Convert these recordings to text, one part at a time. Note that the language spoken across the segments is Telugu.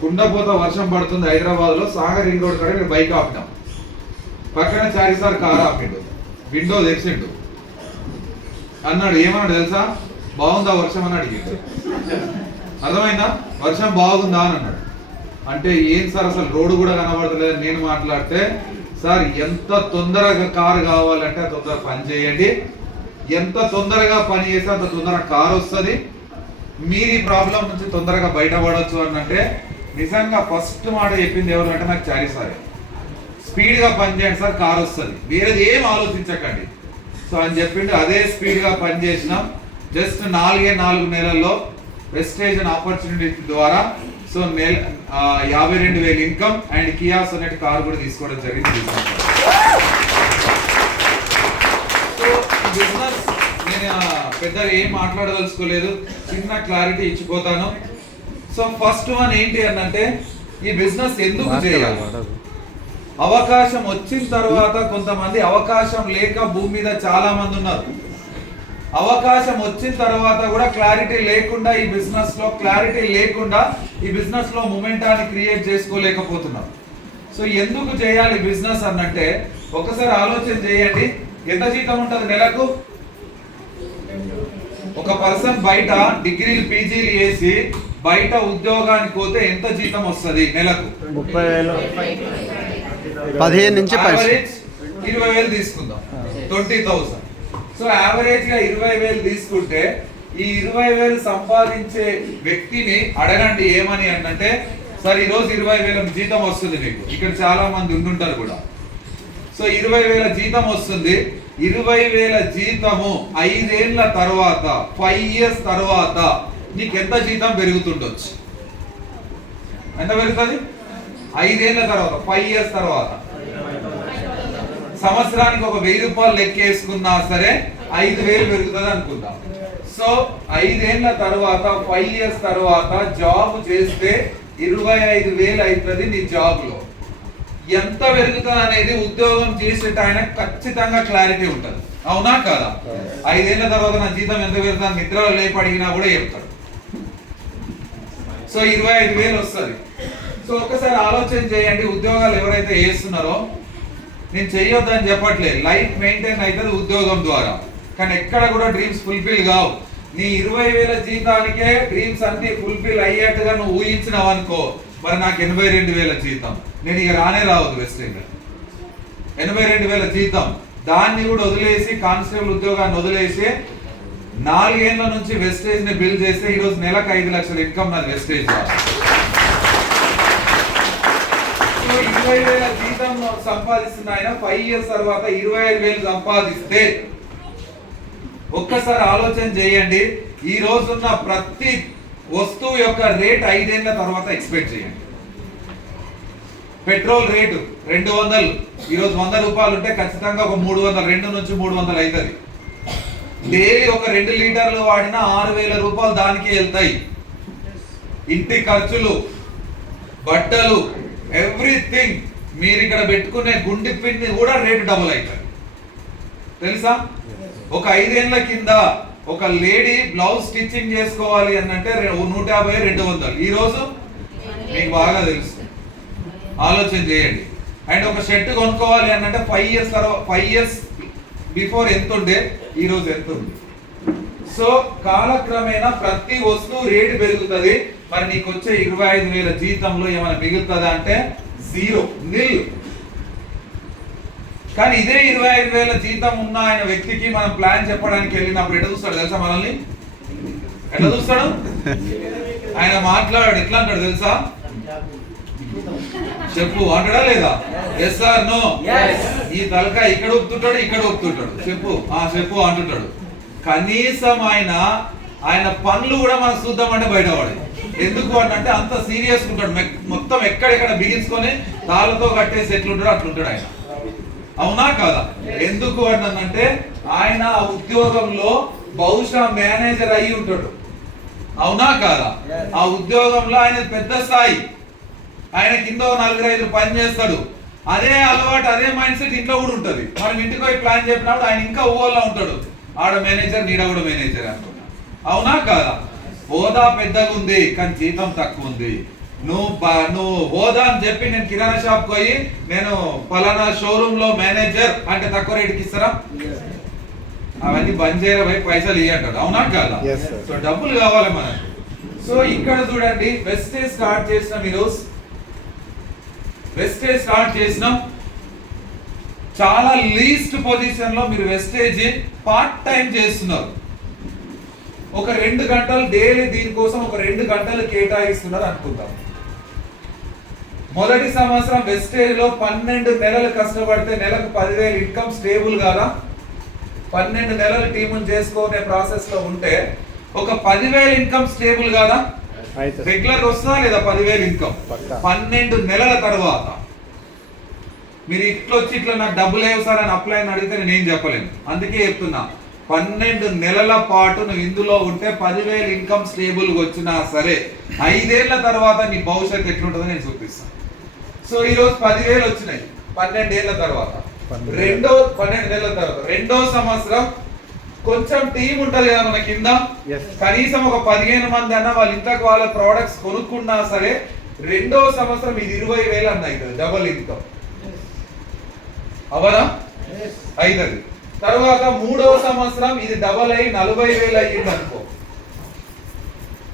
కుండపోత వర్షం పడుతుంది హైదరాబాద్ లో, సాగర్ రింగ్ రోడ్ కాడ బైక్ ఆపినాం, పక్కన చారిసార్ కార్ ఆపిండు, విండో తెరిచిండు, అన్నాడు ఏమన్నాడు తెలుసా, బాగుందా వర్షం అని అడిగిండు. అర్థమైందా? వర్షం బాగుందా అని అన్నాడు. అంటే ఏం సార్ అసలు రోడ్డు కూడా కనబడతలేదు. నేను మాట్లాడితే సార్ ఎంత తొందరగా కారు కావాలంటే తొందరగా పని చేయండి, ఎంత తొందరగా పని చేస్తే అంత తొందరగా కారు వస్తుంది, మీరు ఈ ప్రాబ్లం నుంచి తొందరగా బయటపడవచ్చు అని అంటే నిజంగా ఫస్ట్ మాట చెప్పింది ఎవరు అంటే నాకు చారి సార్, స్పీడ్గా పని చేయండి సార్ కారు వస్తుంది, వేరేది ఏం ఆలోచించకండి సో అని చెప్పిండు. అదే స్పీడ్గా పని చేసినాం. జస్ట్ 4 నెలల్లో ప్రెస్టేజ్ అండ్ ఆపర్చునిటీ ద్వారా so 52,000 income and Kia Sonet car కూడా తీసుకోవడం జరిగింది. సో బిజినెస్ నేను పెద్దగా ఏం మాట్లాడదలుచుకోలేదు, చిన్న క్లారిటీ ఇచ్చిపోతాను. సో ఫస్ట్ వన్ ఏంటి అంటే ఈ బిజినెస్ ఎందుకు చేయాలి? అవకాశం వచ్చిన తర్వాత కొంతమంది అవకాశం లేక భూమి మీద చాలా మంది ఉన్నారు. అవకాశం వచ్చిన తర్వాత కూడా క్లారిటీ లేకుండా ఈ బిజినెస్ లో క్లారిటీ లేకుండా ఈ బిజినెస్ లో మొమెంటాన్ని క్రియేట్ చేసుకోలేకపోతున్నారు. సో ఎందుకు చేయాలి బిజినెస్ అనంటే ఒకసారి ఆలోచన చేయండి. ఎంత జీతం ఉంటుంది నెలకు? ఒక పర్సన్ బయట డిగ్రీలు పీజీలు చేసి బయట ఉద్యోగానికి పోతే ఎంత జీతం వస్తుంది నెలకు? 15 నుంచి 20,000 తీసుకుందాం, 20,000. సో యావరేజ్ గా 20,000 తీసుకుంటే ఈ 20,000 సంపాదించే వ్యక్తిని అడగండి ఏమని అంటే సార్ ఈ రోజు 20,000 జీతం వస్తుంది మీకు, ఇక్కడ చాలా మంది ఉండుంటారు కూడా. సో 20,000 జీతం వస్తుంది, 20,000 జీతము 5 ఏళ్ల తర్వాత 5 ఇయర్స్ తర్వాత నీకు ఎంత జీతం పెరుగుతుండొచ్చు? ఎంత పెరుగుతుంది? 5 ఏళ్ల తర్వాత 5 ఇయర్స్ తర్వాత సంవత్సరానికి ఒక 1,000 రూపాయలు లెక్కేసుకున్నా సరే 5,000 పెరుగుతుంది అనుకుందాం. సో 5 ఏళ్ల తర్వాత 5 ఇయర్స్ తర్వాత జాబ్ చేస్తే 25,000 అవుతుంది నీ జాబ్ లో. ఎంత పెరుగుతుంది అనేది ఉద్యోగం చేసేట ఆయన ఖచ్చితంగా క్లారిటీ ఉంటుంది, అవునా కాదా? 5 ఏళ్ల తర్వాత నా జీతం ఎంత పెరుగుతుంది నిద్రలో లేపి అడిగినా కూడా చెప్తాడు. సో 25,000 వస్తుంది. సో ఒకసారి ఆలోచన చేయండి, ఉద్యోగాలు ఎవరైతే చేస్తున్నారో నేను చెయ్యొద్దని చెప్పట్లేదు, లైఫ్ మెయింటైన్ అవుతుంది ఉద్యోగం ద్వారా, కానీ ఎక్కడ కూడా డ్రీమ్స్ ఫుల్ఫిల్ కావు. నీ 20,000 జీతానికే డ్రీమ్స్ అన్ని ఫుల్ఫిల్ అయ్యేట్టుగా నువ్వు ఊహించినావు అనుకో, మరి నాకు 82,000 జీతం, నేను ఇక రావద్దు వెస్టింగ్. 82,000 జీతం దాన్ని కూడా వదిలేసి కానిస్టేబుల్ ఉద్యోగాన్ని వదిలేసి 4 ఏళ్ల నుంచి వెస్టేజ్ ని బిల్డ్ చేస్తే ఈరోజు నెలకు 5 లక్షల ఇన్కమ్ నాది వెస్టేజ్. 20,000 జీతం సంపాదిస్తున్న ఆయన 5 ఇయర్స్ తర్వాత 25,000 సంపాదిస్తే ఒక్కసారి ఆలోచన చేయండి, ఈ రోజున్న ప్రతి వస్తువు యొక్క రేట్ 5 ఏళ్ల తర్వాత ఎక్స్పెక్ట్ చేయండి. పెట్రోల్ రేటు 200, ఈరోజు 100 రూపాయలు ఉంటే ఖచ్చితంగా ఒక 300, 2 నుంచి 300 అవుతుంది. డైలీ ఒక 2 లీటర్లు వాడినా 6,000 రూపాయలు దానికి వెళ్తాయి. ఇంటి ఖర్చులు, బట్టలు, ఎవ్రీథింగ్, మీరు ఇక్కడ పెట్టుకునే గుండి పిన్ని కూడా రేటు డబుల్ అవుతుంది తెలుసా? ఒక 5 ఏళ్ల కింద ఒక లేడీ బ్లౌజ్ స్టిచ్చింగ్ చేసుకోవాలి అంటే 150, 200. ఈ రోజు మీకు బాగా తెలుసు, ఆలోచన చేయండి. అండ్ ఒక షర్ట్ కొనుక్కోవాలి అంటే 5 ఇయర్స్ బిఫోర్ ఎంత ఉండే, ఈ రోజు ఎంత ఉంది. సో కాలక్రమేణా ప్రతి వస్తువు రేటు పెరుగుతుంది. మరి నీకు వచ్చే 25,000 జీతంలో ఏమైనా మిగులుతుందా అంటే జీరో, నిల్. కానీ ఇదే 25,000 జీతం ఉన్న ఆయన వ్యక్తికి మనం ప్లాన్ చెప్పడానికి వెళ్ళినప్పుడు ఎట్లా చూస్తాడు తెలుసా? మనల్ని ఎట్లా చూస్తాడు? ఆయన మాట్లాడాడు ఎట్లా అంటాడు తెలుసా? చెప్పు అంటాడా లేదా? Yes or no? ఈ తలకా ఇక్కడ ఒప్పుతుంటాడు, ఇక్కడ ఒప్పుతుంటాడు, చెప్పు చెప్పు అంటుంటాడు. కనీసం ఆయన పనులు కూడా మనం చూద్దామంటే బయటపడి. ఎందుకు అంటే అంత సీరియస్ ఉంటాడు, మొత్తం ఎక్కడెక్కడ బిగించుకొని తాళ్ళతో కట్టేసి ఎట్లుంటాడు అట్లుంటాడు ఆయన, అవునా కాదా? ఎందుకు అంటే ఆయన ఉద్యోగంలో బహుశా మేనేజర్ అయి ఉంటాడు, అవునా కాదా? ఆ ఉద్యోగంలో ఆయన పెద్ద స్థాయి, ఆయన కింద 4-5 పని చేస్తాడు. అదే అలవాటు, అదే మైండ్ సెట్ ఇంట్లో కూడా ఉంటది. మనం ఇంటికి పోయి ప్లాన్ చెప్పినప్పుడు ఆయన ఇంకా ఊళ్ళో ఉంటాడు, ఆడ మేనేజర్, నీడ కూడా మేనేజర్ అనుకున్నా, అవునా కాదా? హోదా పెద్దగా ఉంది కానీ జీతం తక్కువ ఉంది. నువ్వు హోదా అని చెప్పి నేను కిరాణా షాప్ పోయి నేను పలానా షోరూమ్ లో మేనేజర్ అంటే తక్కువ రేటుకి ఇస్తారా? అవన్నీ బంద్ చేయరా పోయి పైసలు ఇవ్వంటాడు, అవునా కాదా? సో డబ్బులు కావాలి మనకు. సో ఇక్కడ చూడండి వెస్టేజ్ స్టార్ట్ చేసినాం ఈరోజు. వెస్టేజ్ స్టార్ట్ చేసినాం. చాలా లీస్ట్ పొజిషన్ లో మీరు వెస్టేజ్ పార్ట్ టైం చేస్తున్నారు. ఒక 2 గంటలు డైలీ దీనికోసం ఒక 2 గంటలు కేటాయిస్తున్నారు అనుకుందాం. మొదటి సంవత్సరం వెస్టేజ్ లో 12 నెలలు కష్టపడితే నెలకు 10,000 ఇన్కమ్ స్టేబుల్ కాదా? 12 నెలలు టీమును చేసుకునే ప్రాసెస్ లో ఉంటే ఒక 10,000 ఇన్కమ్ స్టేబుల్ కాదా? రెగ్యులర్ వస్తుందా లేదా 10,000 ఇన్కమ్? 12 నెలల తర్వాత మీరు ఇట్లొచ్చి ఇట్లా నాకు డబ్బులు లేవు సార్ అని అప్లై అని అడిగితే నేను ఏం చెప్పలేను. అందుకే చెప్తున్నా 12 నెలల పాటు నువ్వు ఇందులో ఉంటే 10,000 ఇన్కమ్ స్టేబుల్ వచ్చినా సరే 5 ఏళ్ల తర్వాత నీ భవిష్యత్తు ఎట్లుంటుందో నేను చూపిస్తాను. సో ఈ రోజు 10,000 వచ్చినాయి 12 ఏళ్ల తర్వాత. 12 నెలల తర్వాత రెండో సంవత్సరం కొంచెం టీం ఉంటది కదా మన కింద, కనీసం ఒక 15 మంది అన్న వాళ్ళ ఇంట్లోకి వాళ్ళ ప్రోడక్ట్స్ కొనుక్కున్నా సరే రెండో సంవత్సరం ఇది 20,000 అన్న అవుతుంది డబల్ ఇన్కమ్. అవనా? అవుతుంది. తర్వాత మూడవ సంవత్సరం ఇది డబల్ అయ్యి 40,000 అయ్యింది అనుకో.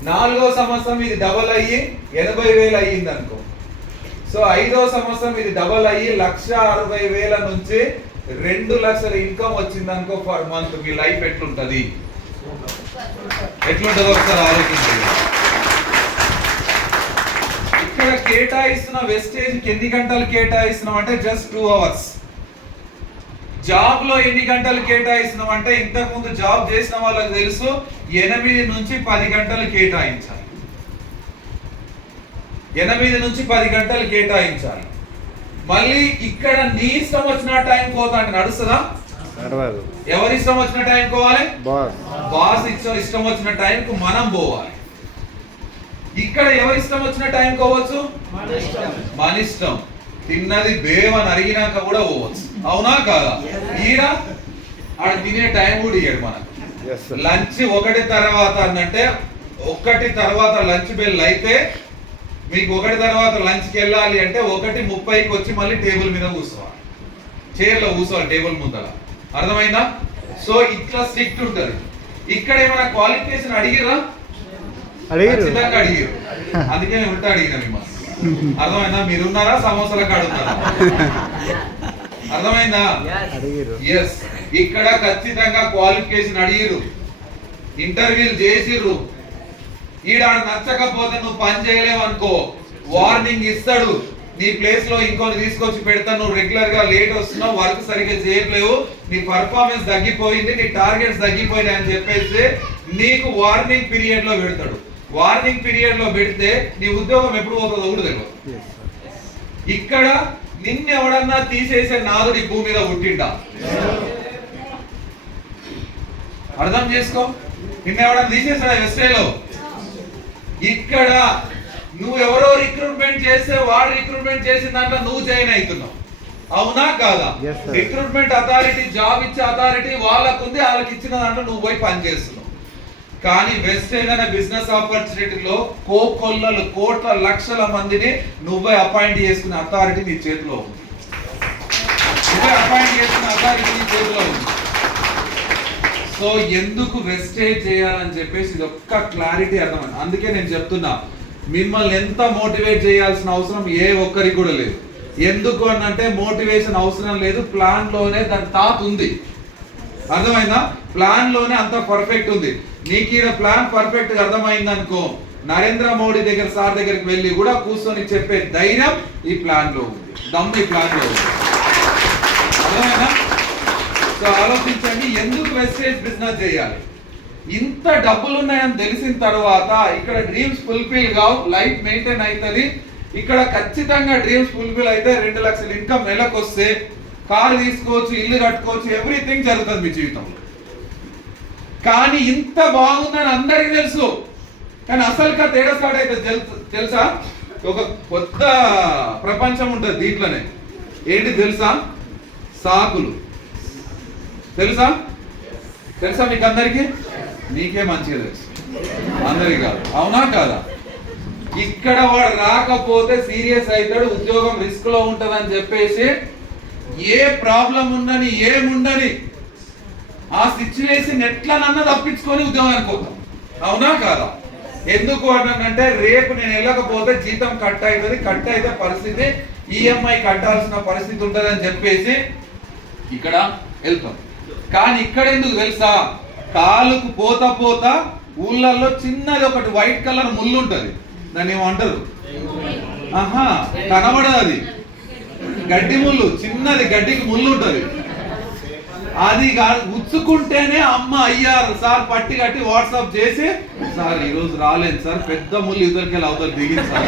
4వ సంవత్సరం ఇది డబల్ అయ్యి 80,000 అయ్యింది అనుకో. సో 5వ సంవత్సరం ఇది డబల్ అయ్యి 1,60,000 నుంచి 2 లక్షల ఇన్కమ్ వచ్చింది అనుకో పర్ మంత్. మీ లైఫ్ ఎట్లుంటది? ఎట్లుంటదో ఒకసారి ఆలోచించండి. ఇక్కడ కేటాయిస్తున్న వెస్టేజ్ ఎన్ని గంటలు కేటాయిస్తున్నాం అంటే జస్ట్ 2 hours. జాబ్ లో ఎన్ని గంటలు కేటాయిస్తున్నాం అంటే ఇంతకు ముందు జాబ్ చేసిన వాళ్ళకి తెలుసు 8 నుంచి 10 గంటలు కేటాయించాలి. 8 నుంచి 10 గంటలు కేటాయించాలి. మళ్ళీ ఇక్కడ నీ ఇష్టం వచ్చిన టైం పోతా అంటే నడుస్తుందా? ఎవరి ఇష్టం వచ్చిన టైం పోవాలి? బాస్ ఇష్టం వచ్చిన టైం కు మనం పోవాలి. ఇక్కడ ఎవరి ఇష్టం వచ్చిన టైం పోవచ్చు? మన ఇష్టం. తిన్నది బేవని అరిగినాక కూడా పోవచ్చు, అవునా కాదా? ఈడ ఆడ తినే టైం కూడా ఇయ్యాడు మనకు. లంచ్ 1 తర్వాత అంటే 1 తర్వాత లంచ్ బెల్ అయితే మీకు 1 తర్వాత లంచ్కి వెళ్ళాలి అంటే 1:30కి వచ్చి మళ్ళీ టేబుల్ మీద కూర్చోవాలి, చైర్లో కూర్చోవాలి టేబుల్ ముందర. అర్థమైందా? సో ఇట్లా స్ట్రిక్ట్ ఉంటది. ఇక్కడ ఏమైనా క్వాలిఫికేషన్ అడిగిరా? ఖచ్చితంగా అడిగారు. అందుకే మేము ఉల్టా అడిగినా మిమ్మల్ని. అర్థమైందా? మీరున్నారా సమోసాల కాడున్నారా? అర్థమైందా? ఎస్. ఇక్కడ ఖచ్చితంగా క్వాలిఫికేషన్ అడిగిరు, ఇంటర్వ్యూలు చేసిర్రు. ఈడ నచ్చకపోతే నువ్వు పని చేయలేవు అనుకో వార్నింగ్ ఇస్తాడు. నీ ప్లేస్ లో ఇంకోటి తీసుకొచ్చి పెడతా, నువ్వు రెగ్యులర్ గా లేట్ వస్తున్నావు, వర్క్ సరిగ్గా చేయట్లేవు, నీ పర్ఫార్మెన్స్ తగ్గిపోయింది, నీ టార్గెట్స్ తగ్గిపోయినాయి అని చెప్పేసి నీకు వార్నింగ్ పీరియడ్ లో పెడతాడు. వార్నింగ్ పీరియడ్ లో పెడితే నీ ఉద్యోగం ఎప్పుడు పోతుందో కూడా తెలియదు. ఇక్కడ నిన్ను ఎవడన్నా తీసేసే నాదుడి భూమి మీద పుట్టిండా? అర్థం చేసుకో. నిన్న ఎవడన్నా తీసేసాడా వెస్టేలో? ఇక్కడ నువ్వు ఎవరో రిక్రూట్మెంట్ చేస్తే వాడు రిక్రూట్మెంట్ చేసిన దాంట్లో నువ్వు జాయిన్ అవుతున్నావు, అవునా కాదా? రిక్రూట్మెంట్ అథారిటీ, జాబ్ ఇచ్చే అథారిటీ వాళ్ళకుంది, వాళ్ళకి ఇచ్చిన దాంట్లో నువ్వు పోయి పని చేస్తున్నావు. కానీ వెస్టేజ్ అనే బిజినెస్ ఆపర్చునిటీలో కోకొల్లలు కోట్ల లక్షల మందిని నువ్వే అపాయింట్ చేసుకునే అథారిటీ నీ చేతిలో ఉంది. నువ్వే అపాయింట్ చేసుకునే అథారిటీ నీ చేతిలో ఉంది. సో ఎందుకు వెస్టేజ్ చేయాలని చెప్పేసి ఇది ఒక్క క్లారిటీ అర్థమైంది. అందుకే నేను చెప్తున్నా, మిమ్మల్ని ఎంత మోటివేట్ చేయాల్సిన అవసరం ఏ ఒక్కరికి కూడా లేదు. ఎందుకు అనంటే మోటివేషన్ అవసరం లేదు, ప్లాన్ లోనే దాని తాత ఉంది. అర్థమైందా? ప్లాన్ లోనే అంత పర్ఫెక్ట్ ఉంది. నీకు ఈ ప్లాన్ పర్ఫెక్ట్ గా అర్థమైంది అనుకో, నరేంద్ర మోడీ దగ్గర సార్ దగ్గరికి వెళ్ళి కూడా కూర్చొని చెప్పే ధైర్యం ఈ ప్లాన్ లో ఉంది, దమ్ము ఈ ప్లాన్ లో ఉంది. అర్థమైందా? సో ఆలోచించండి, ఎందుకు వెస్టేజ్ బిజినెస్ చేయాలి? ఇంత డబ్బులు ఉన్నాయని తెలిసిన తర్వాత ఇక్కడ డ్రీమ్స్ ఫుల్ఫిల్ కావు, లైఫ్ మెయింటైన్ అవుతుంది. ఇక్కడ ఖచ్చితంగా డ్రీమ్స్ ఫుల్ఫిల్ అయితే 2 లక్షల ఇన్కమ్ నెలకు వస్తే కారు తీసుకోవచ్చు, ఇల్లు కట్టుకోవచ్చు, ఎవ్రీథింగ్ జరుగుతుంది మీ జీవితంలో. కానీ ఇంత బాగుందని అందరికీ తెలుసు, కానీ అసలు కథ ఏడ స్టార్ట్ అయితే తెలుసా? ఒక కొత్త ప్రపంచం ఉంటుంది దీంట్లోనే. ఏంటి తెలుసా? సాకులు. తెలుసా? తెలుసా మీకు అందరికి? నీకే మంచిగా తెలుసు, అందరికి కాదు, అవునా కాదా? ఇక్కడ వాడు రాకపోతే సీరియస్ అవుతాడు, ఉద్యోగం రిస్క్ లో ఉంటదని చెప్పేసి ఏ ప్రాబ్లం ఉండని ఏముండని ఆ సిచ్యువేషన్ ఎట్లనన్నా తప్పించుకొని ఉద్యోగానికి పోతాం. అవునా కాదా? ఎందుకు అనంటే రేపు నేను వెళ్ళకపోతే జీతం కట్ అవుతుంది, కట్ అయితే పరిస్థితి ఈఎంఐ కట్టాల్సిన పరిస్థితి ఉంటుంది అని చెప్పేసి ఇక్కడ వెళ్తాం. కానీ ఇక్కడ ఎందుకు తెలుసా, కాలుకు పోతా పోతా ఊళ్ళల్లో చిన్నది ఒకటి వైట్ కలర్ ముళ్ళు ఉంటది, దాన్ని ఏమంటారు, ఆహా కనబడదు, అది గడ్డి ముళ్ళు, చిన్నది గడ్డికి ముళ్ళు ఉంటది, అది ఉచ్చుకుంటేనే అమ్మ అయ్యారు సార్ పట్టి కట్టి వాట్సాప్ చేసి, సార్ ఈ రోజు రాలేదు సార్, పెద్ద ముళ్ళు ఇద్దరికెళ్ళి అవతల దిగింది సార్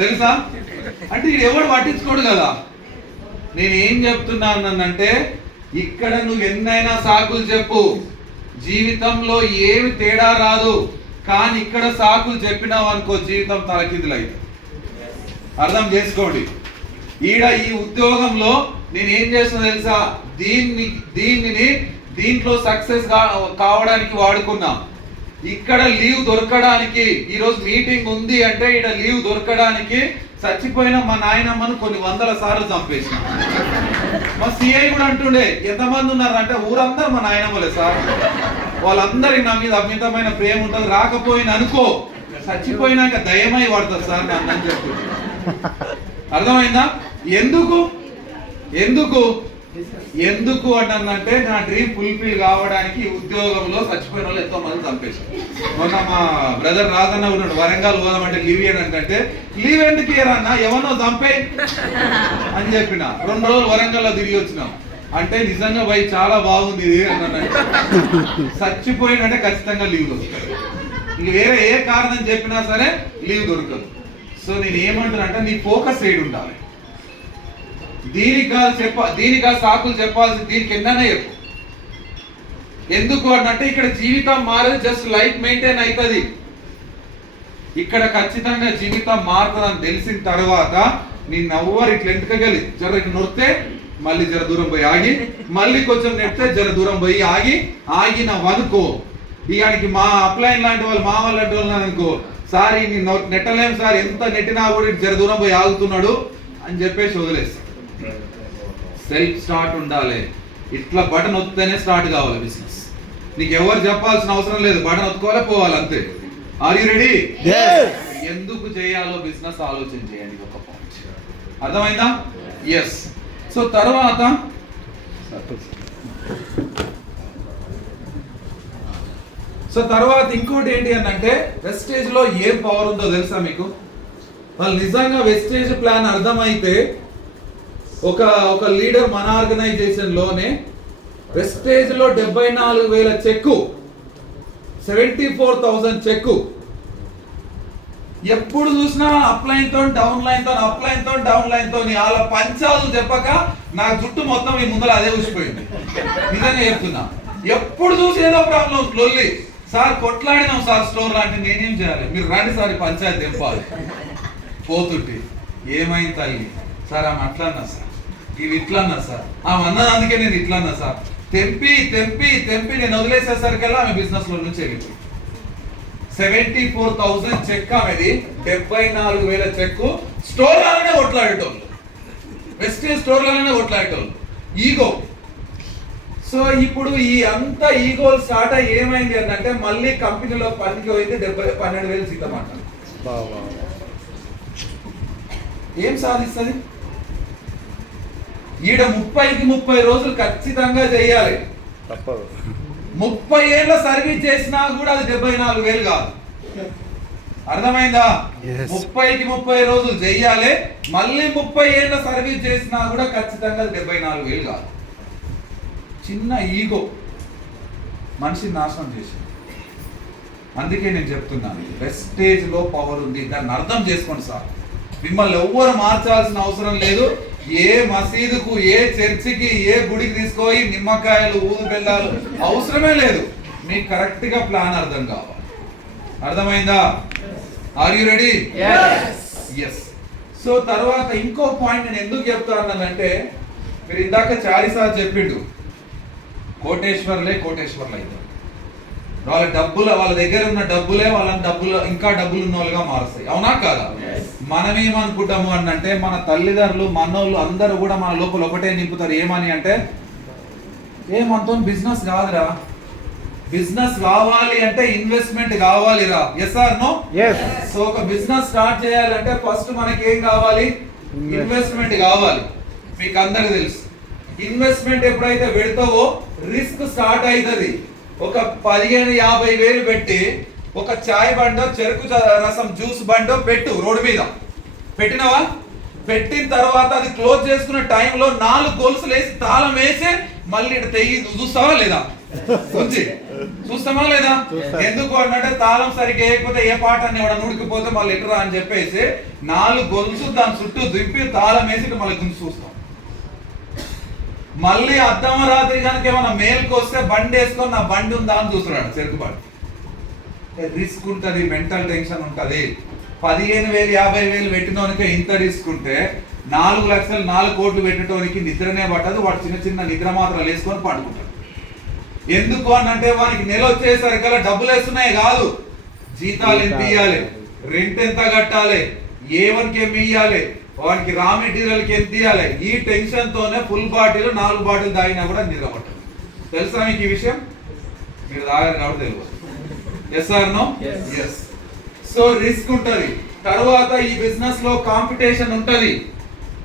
తెలుసా. అంటే ఇది ఎవడు పట్టించుకోడు కదా. నేనేం చెప్తున్నానంటే ఇక్కడ నువ్వు ఎన్నైనా సాకులు చెప్పు, జీవితంలో ఏమి తేడా రాదు. కానీ ఇక్కడ సాకులు చెప్పినావు అనుకో జీవితం తలకిందులైతే. అర్థం చేసుకోండి. ఈడ ఈ ఉద్యోగంలో నేను ఏం చేస్తున్నా తెలుసా, దీంట్లో సక్సెస్ కావడానికి వాడుకున్నా. ఇక్కడ లీవ్ దొరకడానికి, ఈరోజు మీటింగ్ ఉంది అంటే ఈడ లీవ్ దొరకడానికి చచ్చిపోయిన మా నాయనమ్మను కొన్ని వందల సార్లు చంపేసిన. మా సిఐ కూడా అంటుండే, ఎంతమంది ఉన్నారంటే ఊరందరూ మా నాయనమ్మలే సార్, వాళ్ళందరికి నా మీద అమితమైన ప్రేమ ఉంటుంది, రాకపోయిన అనుకో చచ్చిపోయినాక దయమై పడుతుంది సార్ నన్ను అని చెప్పి. అర్థమైందా? ఎందుకు ఎందుకు ఎందుకు అంటే నా డ్రీమ్ ఫుల్ఫిల్ కావడానికి ఉద్యోగంలో చచ్చిపోయిన వాళ్ళు ఎంతో మంది చంపేశారు. మొన్న మా బ్రదర్ రాజన్న ఉన్నాడు, వరంగల్ పోదామంటే లీవ్ ఏంటంటే, లీవ్ ఎందుకు ఇయ్యరన్నా, ఎవరినో చంపే అని చెప్పిన. 2 రోజులు వరంగల్లో తిరిగి వచ్చినాం. అంటే నిజంగా పోయి చాలా బాగుంది ఇది అన్నట్టు. చచ్చిపోయినంటే ఖచ్చితంగా లీవ్ దొరుకుతుంది, ఇంక వేరే ఏ కారణం చెప్పినా సరే లీవ్ దొరకదు. సో నేను ఏమంటున్నా అంటే నీ ఫోకస్ ఏడు ఉండాలి. దీనిగా సాకులు చెప్పాల్సి దీనికి ఎన్నైనా చెప్పు. ఎందుకు అంటే ఇక్కడ జీవితం మారదు, జస్ట్ లైఫ్ మెయింటైన్ అవుతుంది. ఇక్కడ ఖచ్చితంగా జీవితం మారుతుందని తెలిసిన తర్వాత నిన్నెవ్వరు ఇట్లా ఎంతకగలి జర ఇట్లా నొరితే మళ్ళీ జర దూరం పోయి ఆగి, మళ్ళీ కొంచెం నెట్టే జర దూరం పోయి ఆగిన వనుకో, ఇక మా అప్లైన్ లాంటి వాళ్ళు మా వాళ్ళు లాంటి వాళ్ళు అనుకో, సార్ ఈ నెట్టలేం సార్, ఎంత నెట్టినా కూడా జర దూరం పోయి ఆగుతున్నాడు అని చెప్పేసి వదిలేస్తాం. సెల్ఫ్ స్టార్ట్ ఉండాలి. ఇట్లా బటన్ ఒత్తితేనే స్టార్ట్ కావాలి బిజినెస్. నీకు ఎవరు చెప్పాల్సిన అవసరం లేదు, బటన్ ఒత్తుకోవాలి, పోవాలి అంతే. Are you ready? ఎందుకు చేయాలో బిజినెస్ ఆలోచన చేయండి. ఒక పాయింట్ అర్థమైందా? ఎస్. సో తర్వాత ఇంకోటి ఏంటి అంటే వెస్టేజ్ లో ఏం పవర్ ఉందో తెలుసా మీకు? వాళ్ళు నిజంగా వెస్టేజ్ ప్లాన్ అర్థమైతే ఒక లీడర్ మన ఆర్గనైజేషన్ లోనే వెస్టేజ్ లో 74,000 చెక్కు, 74,000 చెక్కు. ఎప్పుడు చూసినా అప్లైన్ తో డౌన్ లైన్ తో వాళ్ళ పంచాలు చెప్పక నా జుట్టు మొత్తం ఈ ముందర అదే ఊసిపోయింది. నిజంగా చెప్తున్నా, ఎప్పుడు చూసి ఏదో ప్రాబ్లం లొల్లి. సార్ కొట్లాడినాం సార్ స్టోర్ లాంటి, నేనేం చేయాలి, మీరు రండి సార్ ఈ పంచాయతీ తెంపాలి. పోతుంటే ఏమైంది తల్లి, సార్ ఆమె అట్లా అన్నా సార్, ఇవి ఇట్లా అన్నా సార్, ఆమె అన్నది అందుకే నేను ఇట్లా అన్నా సార్. తెంపి నేను వదిలేసేసరికల్లా ఆమె బిజినెస్ లో నుంచి వెళ్ళిపోయి 74,000 చెక్, ఆమెది 74,000 చెక్కు. స్టోర్ లోనే కొట్లాడేటోళ్ళు, వెస్టేజ్ స్టోర్ లోనే కొట్లాడేటోళ్ళు, ఈగో. సో ఇప్పుడు ఈ అంత ఈగోలు స్టార్ట్ అయ్యి ఏమైంది అంటే మళ్ళీ కంపెనీలో పనికి పోయింది 12,000 జీతం అంటారు. ఏం సాధిస్తుంది? ఈడ 30కి 30 రోజులు ఖచ్చితంగా చేయాలి. 30 ఏళ్ళ సర్వీస్ చేసినా కూడా అది 74,000 కాదు. అర్థమైందా? 30కి 30 రోజులు చెయ్యాలి, మళ్ళీ 30 ఏళ్ళ సర్వీస్ చేసినా కూడా ఖచ్చితంగా 74,000 కాదు. చిన్న ఈగో మనిషిని నాశనం చేసింది. అందుకే నేను చెప్తున్నాను, వెస్టేజ్ లో పవర్ ఉంది, దాన్ని అర్థం చేసుకోండి సార్. మిమ్మల్ని ఎవ్వరు మార్చాల్సిన అవసరం లేదు. ఏ మసీదుకు, ఏ చర్చికి, ఏ గుడికి తీసుకోయి నిమ్మకాయలు ఊదు బెల్లాలు అవసరమే లేదు. మీకు కరెక్ట్ గా ప్లాన్ అర్థం కావాలి. అర్థమైందా? Are you ready? Yes. So తర్వాత ఇంకో పాయింట్ నేను ఎందుకు చెప్తానంటే, మీరు ఇందాక చారిసార్ చెప్పిండు కోటేశ్వర్లే అవుతారు. వాళ్ళ దగ్గర ఉన్న డబ్బులే వాళ్ళని ఇంకా డబ్బులు ఉన్న వాళ్ళుగా మారుస్తాయి. అవునా కాదా? మనం ఏమనుకుంటాము అంటే మన తల్లిదండ్రులు మనోళ్ళు అందరూ కూడా మన లోపల ఒకటే నింపుతారు. ఏమని అంటే ఏమంతో బిజినెస్ కాదురా, బిజినెస్ కావాలి అంటే ఇన్వెస్ట్మెంట్ కావాలిరా. Yes or no? సో ఒక బిజినెస్ స్టార్ట్ చేయాలంటే ఫస్ట్ మనకి ఏం కావాలి? ఇన్వెస్ట్మెంట్ కావాలి. మీకు అందరికి తెలుసు, ఇన్వెస్ట్మెంట్ ఎప్పుడైతే పెడతావో రిస్క్ స్టార్ట్ అవుతుంది. ఒక 15-50 వేలు పెట్టి ఒక చాయ్ బండో చెరుకు రసం జ్యూస్ బండో పెట్టు రోడ్డు మీద. పెట్టినవా? పెట్టిన తర్వాత అది క్లోజ్ చేసుకున్న టైంలో 4 గొలుసులు వేసి తాళం వేసి మళ్ళీ ఇటు తెగి చూస్తావా లేదా? చూస్తామా లేదా? ఎందుకు అంటే తాళం సరిగ్గా వేయకపోతే ఏ పాట అని ఎవడ నుడికిపోతే మళ్ళీ ఇటురా అని చెప్పేసి 4 గొలుసు దాని చుట్టూ దింపి తాళం వేసి మళ్ళీ గుంజు చూస్తాం. మళ్ళీ అర్ధమరాత్రి కనుక ఏమైనా మేలుకు వస్తే బండి వేసుకొని నా బండి ఉందా అని చూస్తున్నాడు చెరుకు బండి. రిస్క్ ఉంటుంది, మెంటల్ టెన్షన్ ఉంటుంది. 15,000 50,000 పెట్టినోనికే ఇంత రిస్క్ ఉంటే 4 లక్షలు 4 కోట్లు పెట్టేటోనికి నిద్రనే పట్టదు. వాడు చిన్న చిన్న నిద్ర మాత్రాలు వేసుకొని పండుకుంటాడు. ఎందుకు అంటే వానికి నెల వచ్చేసరికల్లా డబ్బులు వేస్తున్నాయి కాదు, జీతాలు ఎంత ఇవ్వాలి, రెంట్ ఎంత కట్టాలి, ఏవన్కి ఏమి ఇవ్వాలి, వానికి రా మెటీరియల్కి ఎంత ఇవ్వాలి, ఈ టెన్షన్ తోనే ఫుల్ బాటిల్ 4 బాటిల్ తాగినా కూడా నిద్ర పట్టదు. తెలుసా మీకు ఈ విషయం? మీరు తాగారు కాబట్టి తెలియదు. Yes or no? Yes. So risk ఉంటది. తర్వాత ఈ బిజినెస్ లో కాంపిటీషన్ ఉంటది.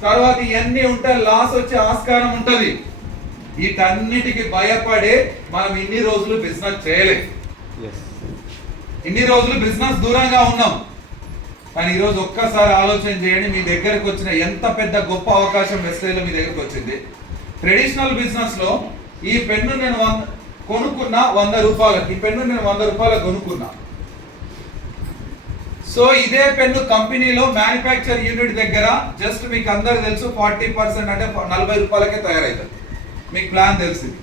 తర్వాత ఇవన్నీ ఉంటే లాస్ వచ్చే ఆస్కారం ఉంటది. వీటన్నిటికి భయపడే మనం ఇన్ని రోజులు బిజినెస్ చేయలేదు. ఇన్ని రోజులు బిజినెస్ దూరంగా ఉన్నాం. కానీ ఈరోజు ఒక్కసారి ఆలోచన చేయండి, మీ దగ్గరకు వచ్చిన ఎంత పెద్ద గొప్ప అవకాశం వెస్టేజ్ లో మీ దగ్గరకు వచ్చింది. ట్రెడిషనల్ బిజినెస్ లో ఈ పెన్ను నేను కొనుక్కున్నా 100 రూపాయలకి, ఈ పెన్ను నేను 100 రూపాయలకు కొనుక్కున్నా. సో ఇదే పెన్ను కంపెనీలో మ్యానుఫ్యాక్చర్ యూనిట్ దగ్గర జస్ట్ మీకు అందరు తెలుసు 40% అంటే 40 రూపాయలకే తయారవుతుంది. మీకు ప్లాన్ తెలిసింది.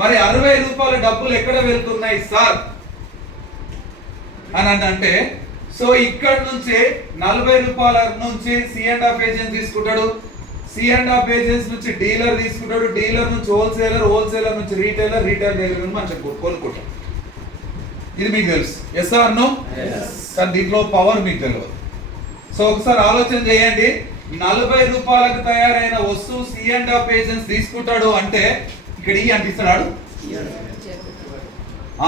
మరి 60 రూపాయల డబ్బులు ఎక్కడ వెళ్తున్నాయి సార్ అని అంటే, సో ఇక్కడ నుంచి 40 రూపాయల నుంచి C&F ఏజెంట్ తీసుకుంటాడు, C&F ఏజెంట్స్ నుంచి డీలర్ తీసుకుంటాడు, డీలర్ నుంచి హోల్సేలర్, హోల్సేలర్ నుంచి రీటైలర్, రీటైలర్ దగ్గర నుంచి మనం కొనుక్కుంటాం. ఇది మీకు తెలుసు. Yes or no? కానీ దీంట్లో పవర్ మీకు తెలియదు. సో ఒకసారి ఆలోచన చేయండి, 40 రూపాయలకు తయారైన వస్తువు C&F ఏజెంట్స్ తీసుకుంటాడు అంటే ఇక్కడ ఈ అంటిస్తాడు.